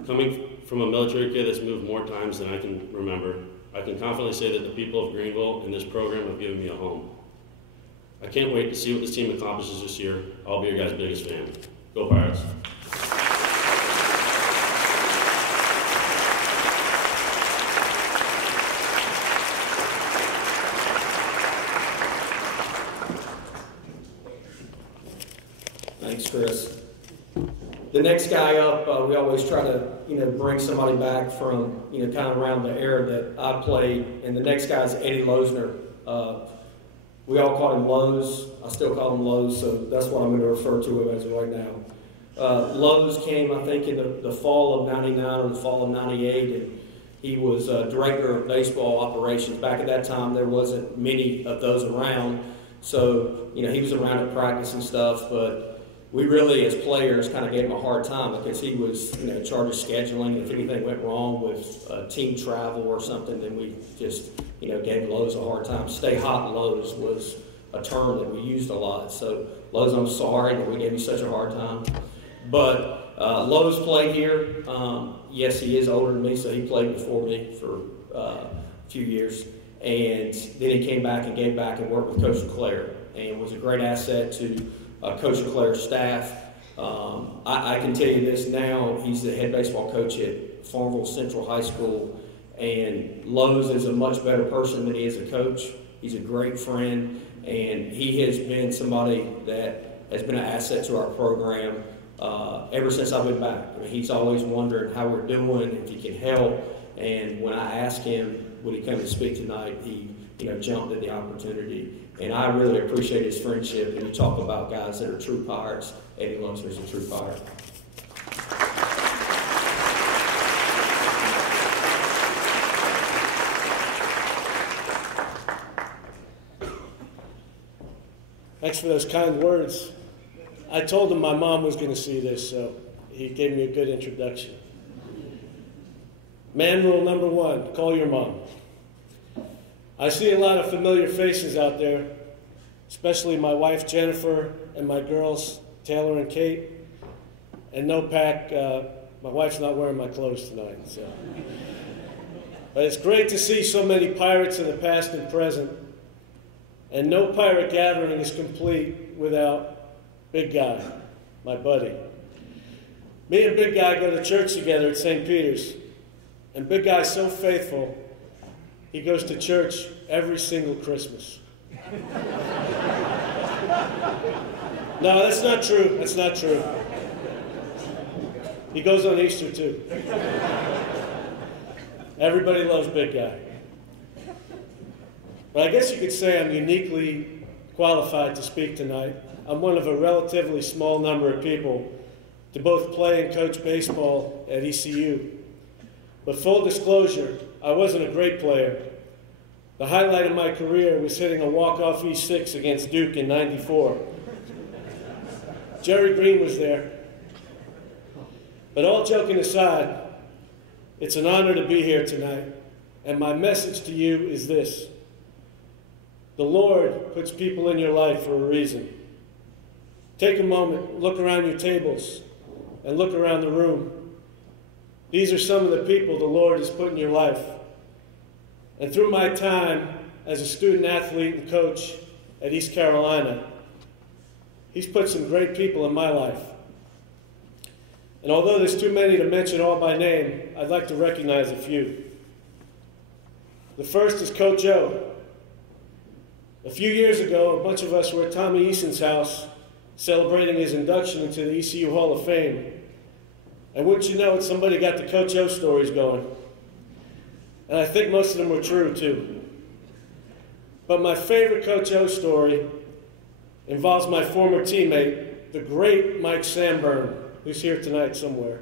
Coming from a military kid that's moved more times than I can remember, I can confidently say that the people of Greenville and this program have given me a home. I can't wait to see what this team accomplishes this year. I'll be your guys' biggest fan. Go Pirates. Thanks, Chris. The next guy up, we always try to, bring somebody back from, kind of around the era that I played. And the next guy is Eddie Losner. We all called him Lowe's. I still call him Lowe's, so that's what I'm going to refer to him as right now. Lowe's came, I think, in the fall of '99 or the fall of '98, and he was director of baseball operations. Back at that time, there wasn't many of those around, so he was around at practice and stuff. But we really, as players, kind of gave him a hard time because he was, in charge of scheduling. If anything went wrong with team travel or something, then we just, gave Lowe's a hard time. Stay hot, Lowe's was a term that we used a lot. So, Lowe's, I'm sorry that we gave you such a hard time. But Lowe's played here. Yes, he is older than me, so he played before me for a few years. And then he came back and gave back and worked with Coach LeClair and was a great asset to Coach LeClair's staff. I can tell you this now, he's the head baseball coach at Farmville Central High School, and Lowe's is a much better person than he is a coach. He's a great friend, and he has been somebody that has been an asset to our program ever since I've been back. I mean, he's always wondered how we're doing, if he can help, and when I asked him, would he come and speak tonight, he jumped at the opportunity. And I really appreciate his friendship. And you talk about guys that are true Pirates. Eddie Losner is a true Pirate. Thanks for those kind words. I told him my mom was going to see this, so he gave me a good introduction. Man rule number 1, call your mom. I see a lot of familiar faces out there, especially my wife Jennifer and my girls Taylor and Kate. And no pack, my wife's not wearing my clothes tonight. So. But it's great to see so many Pirates in the past and present. And no Pirate gathering is complete without Big Guy, my buddy. Me and Big Guy go to church together at St. Peter's. And Big Guy's so faithful, he goes to church every single Christmas. No, that's not true. That's not true. He goes on Easter too. Everybody loves Big Guy. But I guess you could say I'm uniquely qualified to speak tonight. I'm one of a relatively small number of people to both play and coach baseball at ECU. But full disclosure, I wasn't a great player. The highlight of my career was hitting a walk-off E6 against Duke in '94. Jerry Green was there. But all joking aside, it's an honor to be here tonight. And my message to you is this. The Lord puts people in your life for a reason. Take a moment, look around your tables, and look around the room. These are some of the people the Lord has put in your life. And through my time as a student athlete and coach at East Carolina, He's put some great people in my life. And although there's too many to mention all by name, I'd like to recognize a few. The first is Coach O. A few years ago, a bunch of us were at Tommy Eason's house celebrating his induction into the ECU Hall of Fame. And wouldn't you know it, somebody got the Coach O stories going. And I think most of them were true, too. But my favorite Coach O story involves my former teammate, the great Mike Samburn, who's here tonight somewhere.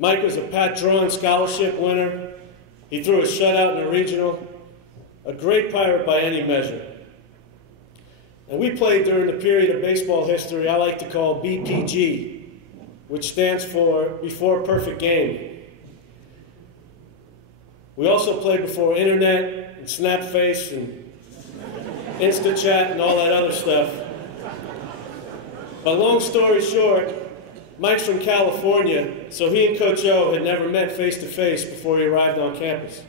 Mike was a Pat Drawn scholarship winner. He threw a shutout in a regional. A great Pirate by any measure. And we played during the period of baseball history I like to call BPG, which stands for Before Perfect Game. We also played before internet and Snapface and InstaChat and all that other stuff. But long story short, Mike's from California, so he and Coach O had never met face-to-face before he arrived on campus.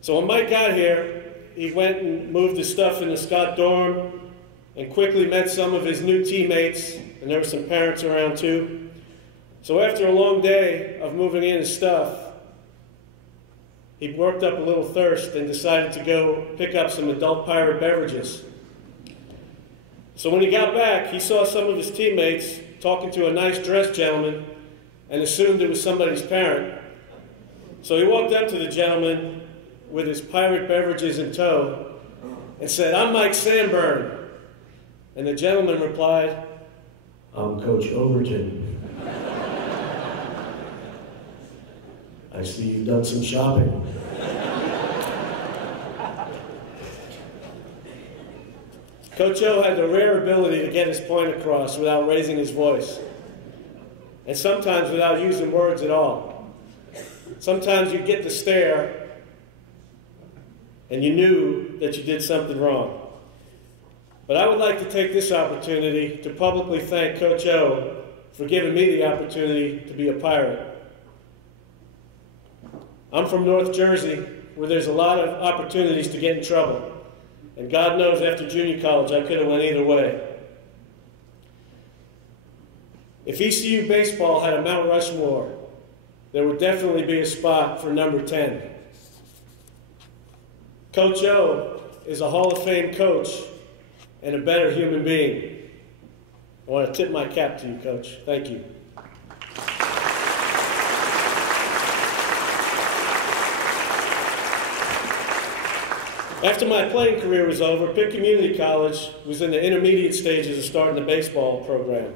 So when Mike got here, he went and moved his stuff in the Scott dorm and quickly met some of his new teammates, and there were some parents around too. So after a long day of moving in his stuff, he worked up a little thirst and decided to go pick up some adult Pirate beverages. So when he got back, he saw some of his teammates talking to a nice-dressed gentleman and assumed it was somebody's parent. So he walked up to the gentleman with his pirate beverages in tow and said, "I'm Mike Sanborn." And the gentleman replied, "I'm Coach Overton. I see you've done some shopping." Coach O had the rare ability to get his point across without raising his voice, and sometimes without using words at all. Sometimes you'd get the stare, and you knew that you did something wrong. But I would like to take this opportunity to publicly thank Coach O for giving me the opportunity to be a Pirate. I'm from North Jersey, where there's a lot of opportunities to get in trouble. And God knows after junior college, I could have went either way. If ECU baseball had a Mount Rushmore, there would definitely be a spot for number 10. Coach O is a Hall of Fame coach and a better human being. I want to tip my cap to you, Coach. Thank you. After my playing career was over, Pitt Community College was in the intermediate stages of starting the baseball program.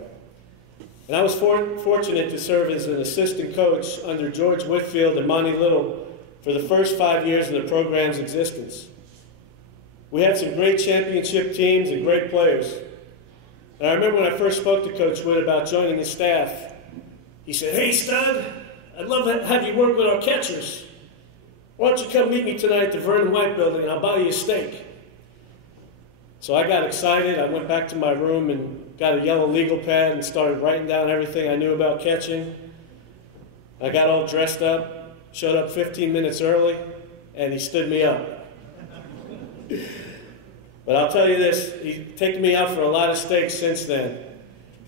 And I was fortunate to serve as an assistant coach under George Whitfield and Monty Little for the first 5 years of the program's existence. We had some great championship teams and great players. And I remember when I first spoke to Coach Witt about joining his staff, he said, "Hey, stud, I'd love to have you work with our catchers. Why don't you come meet me tonight at the Vernon White building and I'll buy you a steak." So I got excited. I went back to my room and got a yellow legal pad and started writing down everything I knew about catching. I got all dressed up, showed up 15 minutes early, and he stood me up. But I'll tell you this, he's taken me out for a lot of steaks since then.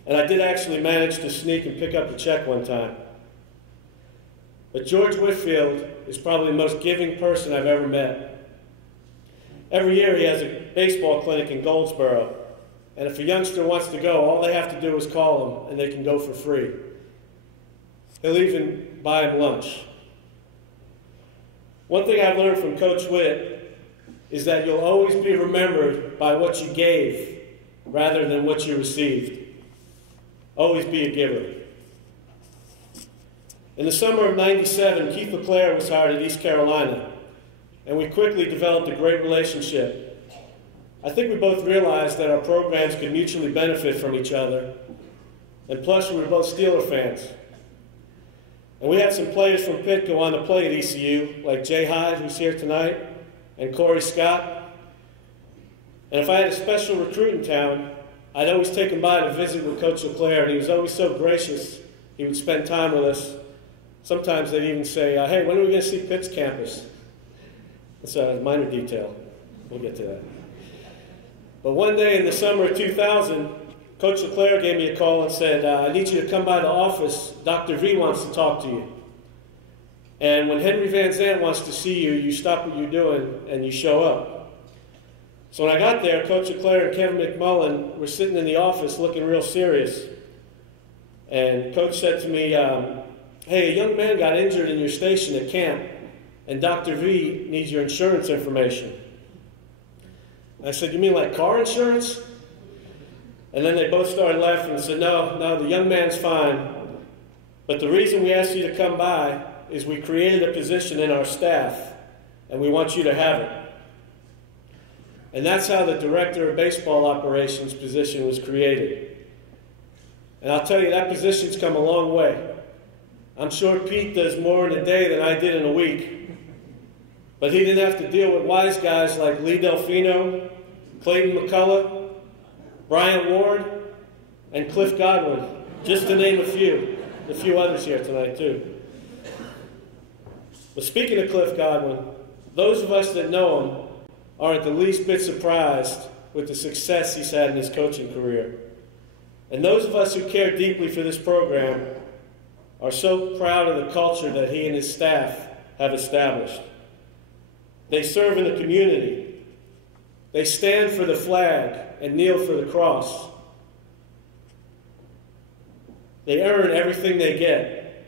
And I did actually manage to sneak and pick up a check one time. But George Whitfield is probably the most giving person I've ever met. Every year he has a baseball clinic in Goldsboro. And if a youngster wants to go, all they have to do is call him and they can go for free. He'll even buy him lunch. One thing I've learned from Coach Witt is that you'll always be remembered by what you gave rather than what you received. Always be a giver. In the summer of '97, Keith LeClair was hired at East Carolina, and we quickly developed a great relationship. I think we both realized that our programs could mutually benefit from each other, and plus we were both Steeler fans. And we had some players from Pitt go on to play at ECU, like Jay Hyde, who's here tonight, and Corey Scott. And if I had a special recruit in town, I'd always take him by to visit with Coach LeClair, and he was always so gracious. He would spend time with us. Sometimes they'd even say, "Hey, when are we going to see Pitt's campus?" That's a minor detail. We'll get to that. But one day in the summer of 2000, Coach LeClair gave me a call and said, "I need you to come by the office. Dr. V wants to talk to you. And when Henry Van Zant wants to see you, you stop what you're doing and you show up." So when I got there, Coach LeClair and Kevin McMullen were sitting in the office looking real serious. And Coach said to me, "Hey, a young man got injured in your station at camp, and Dr. V needs your insurance information." I said, "You mean like car insurance?" And then they both started laughing and said, no, the young man's fine. But the reason we asked you to come by is we created a position in our staff, and we want you to have it. And that's how the Director of Baseball Operations position was created. And I'll tell you, that position's come a long way. I'm sure Pete does more in a day than I did in a week. But he didn't have to deal with wise guys like Lee Delfino, Clayton McCullough, Brian Ward, and Cliff Godwin, just to name a few others here tonight too. But speaking of Cliff Godwin, those of us that know him aren't the least bit surprised with the success he's had in his coaching career. And those of us who care deeply for this program are so proud of the culture that he and his staff have established. They serve in the community. They stand for the flag and kneel for the cross. They earn everything they get.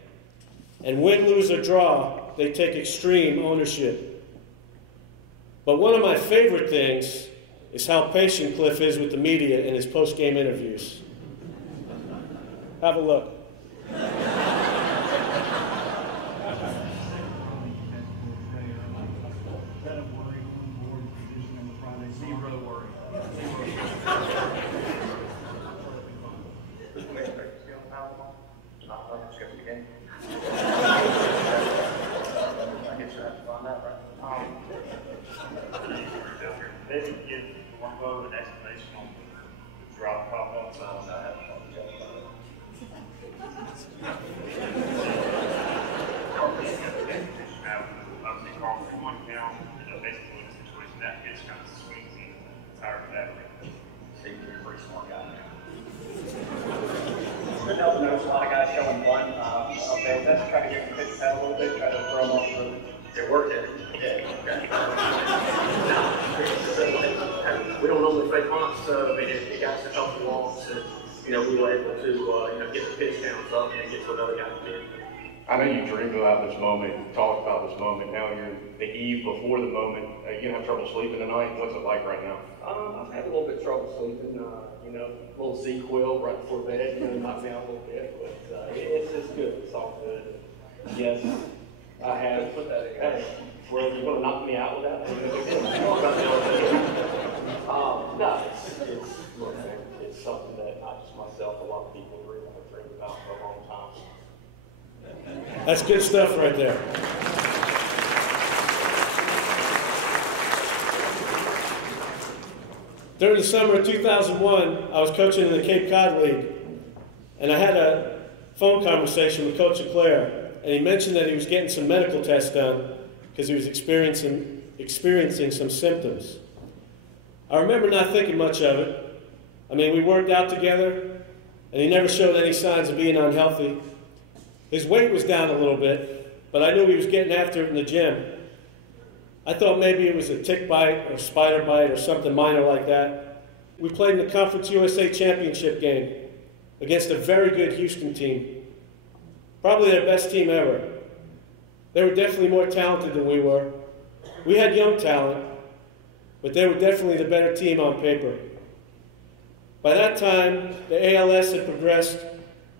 And win, lose, or draw, they take extreme ownership. But one of my favorite things is how patient Cliff is with the media in his post-game interviews. Have a look. Maybe give one vote an explanation on the drop off on that. Obviously, Carl, from one count, basically in a situation that pitch kind of swings in tired of that. You're a pretty smart guy. Couldn't help notice a lot of guys showing one. Okay, let's try to get the pitch pad a little bit, try to throw them off the road. It worked there. Yeah. Okay. We don't normally fake punts, so it got us a couple walks, and we were able to get the pitch counts up and get to another guy again. I know you dreamed about this moment, talked about this moment. Now you're the eve before the moment. You have trouble sleeping tonight. What's it like right now? I've had a little bit of trouble sleeping. A little Z-Quil right before bed, knocked me out a little bit, but it's good. It's all good. Yes, I have. Put that in. Hey, well, you're going to knock me out with that? No, it's something that not just myself, a lot of people have dreamed about for a long time. That's good stuff right there. During the summer of 2001, I was coaching in the Cape Cod League, and I had a phone conversation with Coach LeClair, and he mentioned that he was getting some medical tests done because he was experiencing some symptoms. I remember not thinking much of it. I mean, we worked out together, and he never showed any signs of being unhealthy. His weight was down a little bit, but I knew he was getting after it in the gym. I thought maybe it was a tick bite or spider bite or something minor like that. We played in the Conference USA Championship game against a very good Houston team. Probably their best team ever. They were definitely more talented than we were. We had young talent, but they were definitely the better team on paper. By that time, the ALS had progressed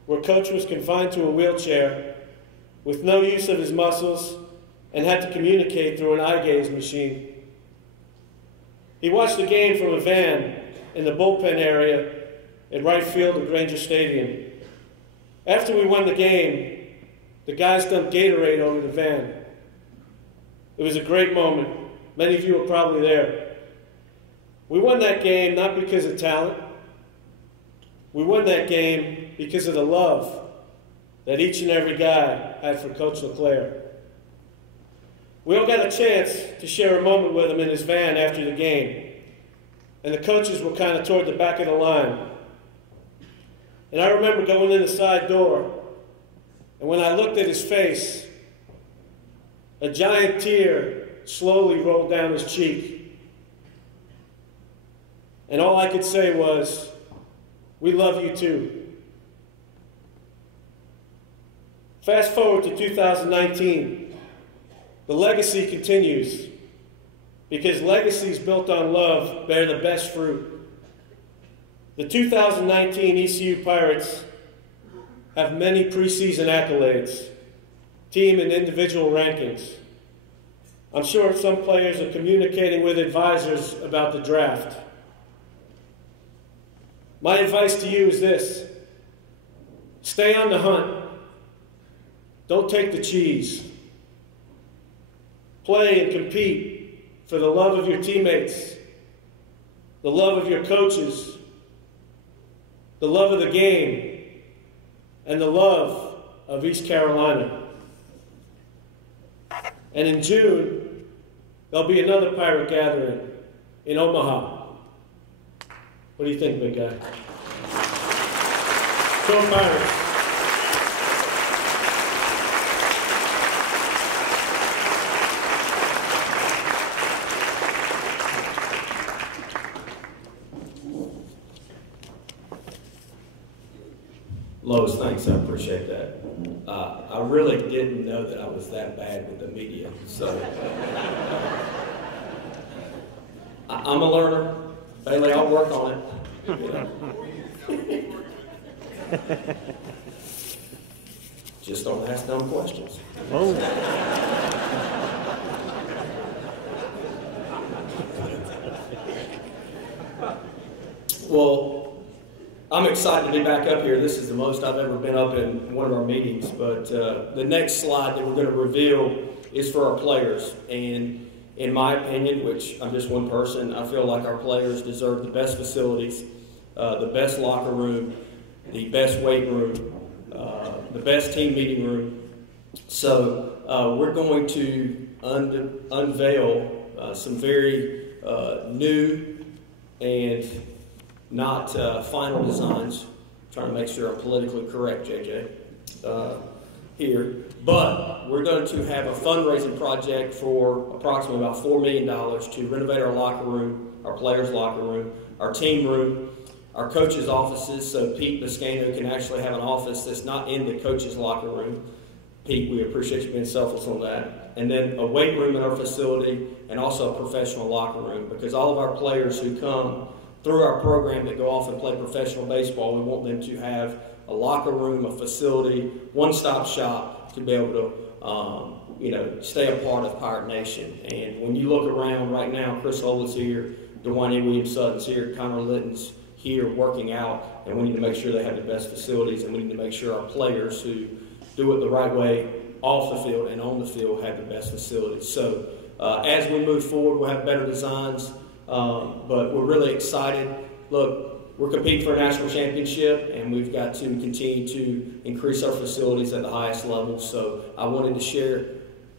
where Coach was confined to a wheelchair with no use of his muscles and had to communicate through an eye gaze machine. He watched the game from a van in the bullpen area at right field of Granger Stadium. After we won the game, the guys dumped Gatorade over the van. It was a great moment. Many of you were probably there. We won that game not because of talent. We won that game because of the love that each and every guy had for Coach LeClair. We all got a chance to share a moment with him in his van after the game. And the coaches were kind of toward the back of the line. And I remember going in the side door, and when I looked at his face, a giant tear slowly rolled down his cheek. And all I could say was, "We love you too." Fast forward to 2019. The legacy continues, because legacies built on love bear the best fruit. The 2019 ECU Pirates have many preseason accolades, team and individual rankings. I'm sure some players are communicating with advisors about the draft. My advice to you is this: stay on the hunt. Don't take the cheese. Play and compete for the love of your teammates, the love of your coaches, the love of the game, and the love of East Carolina. And in June, there'll be another Pirate gathering in Omaha. What do you think, big guy? Go Pirates. Lowe's, thanks, I appreciate that. I really didn't know that I was that bad with the media, so I'm a learner. Bailey, I'll work on it. Just don't ask dumb questions. Oh. Well, I'm excited to be back up here. This is the most I've ever been up in one of our meetings, but the next slide that we're going to reveal is for our players. And in my opinion, which I'm just one person, I feel like our players deserve the best facilities, the best locker room, the best weight room, the best team meeting room. So we're going to unveil some very new and not final designs. Trying to make sure I'm politically correct, JJ, here. But we're going to have a fundraising project for approximately about $4 million to renovate our locker room, our players' locker room, our team room, our coaches' offices, so Pete Biscano can actually have an office that's not in the coaches' locker room. Pete, we appreciate you being selfless on that. And then a weight room in our facility and also a professional locker room, because all of our players who come through our program that go off and play professional baseball, we want them to have a locker room, a facility, one-stop shop to be able to stay a part of Pirate Nation. And when you look around right now, Chris Holland's here, Dwayne Williams-Sutton's here, Connor Litton's here working out, and we need to make sure they have the best facilities, and we need to make sure our players who do it the right way off the field and on the field have the best facilities. So as we move forward, we'll have better designs, but we're really excited. Look, we're competing for a national championship, and we've got to continue to increase our facilities at the highest level. So I wanted to share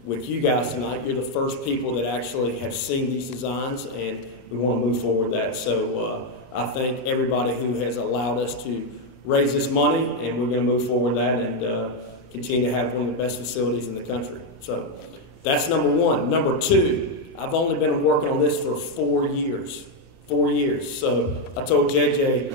with you guys tonight. You're the first people that actually have seen these designs, and we want to move forward that. So I thank everybody who has allowed us to raise this money, and we're going to move forward that and continue to have one of the best facilities in the country. So that's number one. Number two, I've only been working on this for 4 years. 4 years. So I told JJ,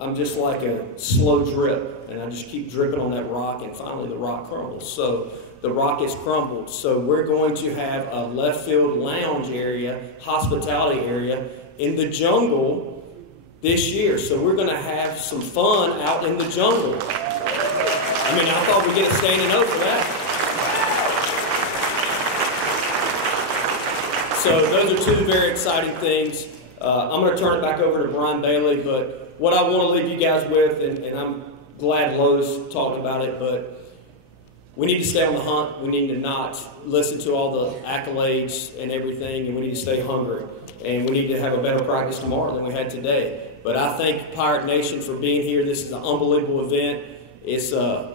I'm just like a slow drip, and I just keep dripping on that rock, and finally the rock crumbles. So the rock has crumbled. So we're going to have a left field lounge area, hospitality area in the jungle this year. So we're going to have some fun out in the jungle. I mean, I thought we'd get a standing O for that. So those are two very exciting things. I'm going to turn it back over to Brian Bailey, but what I want to leave you guys with, and I'm glad Lowe's talked about it, but we need to stay on the hunt. We need to not listen to all the accolades and everything, and we need to stay hungry. And we need to have a better practice tomorrow than we had today. But I thank Pirate Nation for being here. This is an unbelievable event. It's an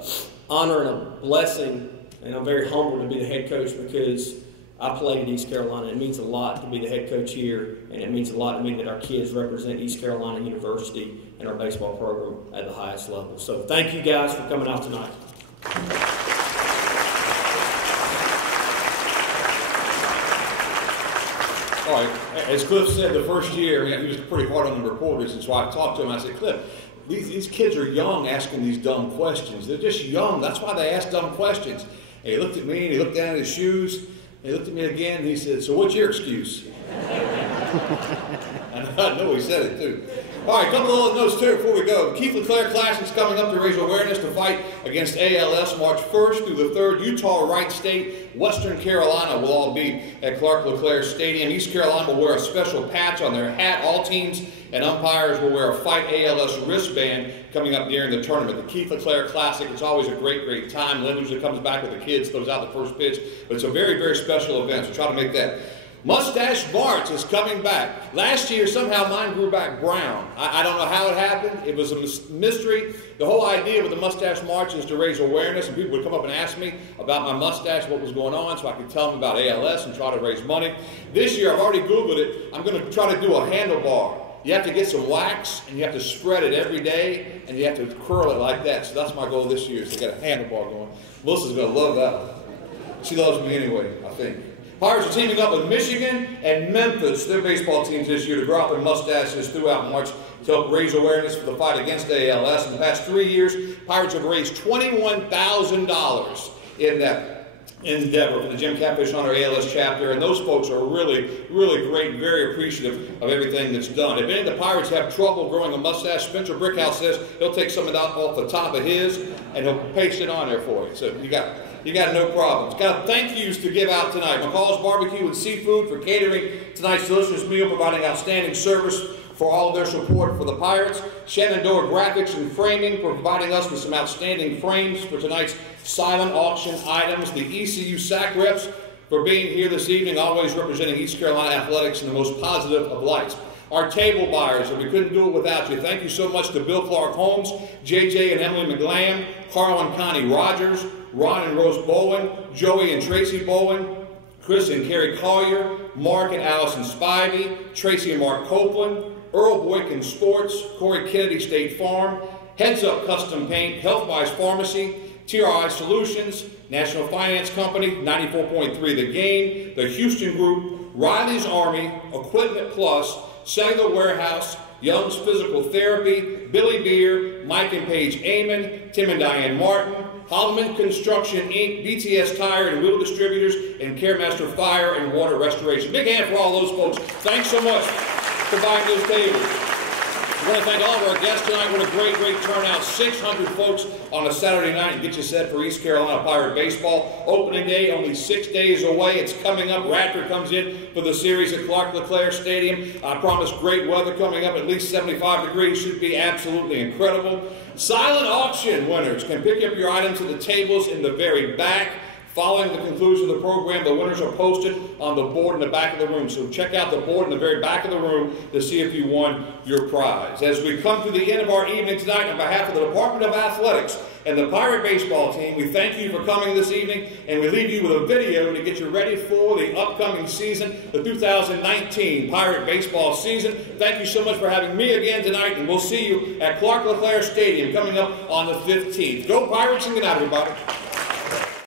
honor and a blessing, and I'm very humbled to be the head coach because I played at East Carolina. It means a lot to be the head coach here, and it means a lot to me that our kids represent East Carolina University and our baseball program at the highest level. So thank you guys for coming out tonight. All right, as Cliff said, the first year, he was pretty hard on the reporters, and so I talked to him. I said, Cliff, these kids are young asking these dumb questions. They're just young. That's why they ask dumb questions. And he looked at me, and he looked down at his shoes, and he looked at me again, and he said, so what's your excuse? And I know he said it, too. All right, a couple of notes, too, before we go. The Keith LeClair Classic is coming up to raise awareness to fight against ALS March 1st through the 3rd. Utah, Wright State, Western Carolina will all be at Clark LeClair Stadium. East Carolina will wear a special patch on their hat. All teams and umpires will wear a Fight ALS wristband coming up during the tournament. The Keith LeClair Classic, it's always a great, great time. Lynn usually comes back with the kids, throws out the first pitch. But it's a very, very special event, so try to make that. Mustache March is coming back. Last year, somehow mine grew back brown. I don't know how it happened. It was a mystery. The whole idea with the Mustache March is to raise awareness, and people would come up and ask me about my mustache, what was going on, so I could tell them about ALS and try to raise money. This year, I've already Googled it. I'm going to try to do a handlebar. You have to get some wax, and you have to spread it every day, and you have to curl it like that. So that's my goal this year, is to get a handlebar going. Melissa's going to love that one. She loves me anyway, I think. Pirates are teaming up with Michigan and Memphis, their baseball teams this year, to grow up in mustaches throughout March to help raise awareness for the fight against ALS. In the past 3 years, Pirates have raised $21,000 in that endeavor for the Jim Catfish Hunter ALS chapter, and those folks are really, really great and very appreciative of everything that's done. If any of the Pirates have trouble growing a mustache, Spencer Brickhouse says he'll take some of that off the top of his and he'll paste it on there for you. So you got no problems. Got thank yous to give out tonight. McCall's Barbecue and Seafood for catering tonight's delicious meal, providing outstanding service for all of their support for the Pirates. Shenandoah Graphics and Framing for providing us with some outstanding frames for tonight's silent auction items. The ECU SAC reps for being here this evening, always representing East Carolina athletics in the most positive of lights. Our table buyers, and we couldn't do it without you. Thank you so much to Bill Clark Holmes, JJ and Emily McGlam, Carl and Connie Rogers, Ron and Rose Bowen, Joey and Tracy Bowen, Chris and Carrie Collier, Mark and Allison Spivey, Tracy and Mark Copeland, Earl Boykin Sports, Corey Kennedy State Farm, Heads Up Custom Paint, HealthWise Pharmacy, TRI Solutions, National Finance Company, 94.3 The Game, the Houston Group, Riley's Army, Equipment Plus, Cellular Warehouse, Young's Physical Therapy, Billy Beer, Mike and Paige Amon, Tim and Diane Martin, Holloman Construction Inc., BTS Tire and Wheel Distributors, and Caremaster Fire and Water Restoration. Big hand for all those folks. Thanks so much for buying those tables. I want to thank all of our guests tonight. What a great, great turnout. 600 folks on a Saturday night and get you set for East Carolina Pirate Baseball. Opening day only 6 days away. It's coming up. Radford comes in for the series at LeClair Stadium. I promise great weather coming up, at least 75 degrees. Should be absolutely incredible. Silent auction winners can pick up your items at the tables in the very back. Following the conclusion of the program, the winners are posted on the board in the back of the room. So check out the board in the very back of the room to see if you won your prize. As we come to the end of our evening tonight, on behalf of the Department of Athletics and the Pirate Baseball team, we thank you for coming this evening, and we leave you with a video to get you ready for the upcoming season, the 2019 Pirate Baseball season. Thank you so much for having me again tonight, and we'll see you at LeClair Stadium coming up on the 15th. Go Pirates and good night, everybody.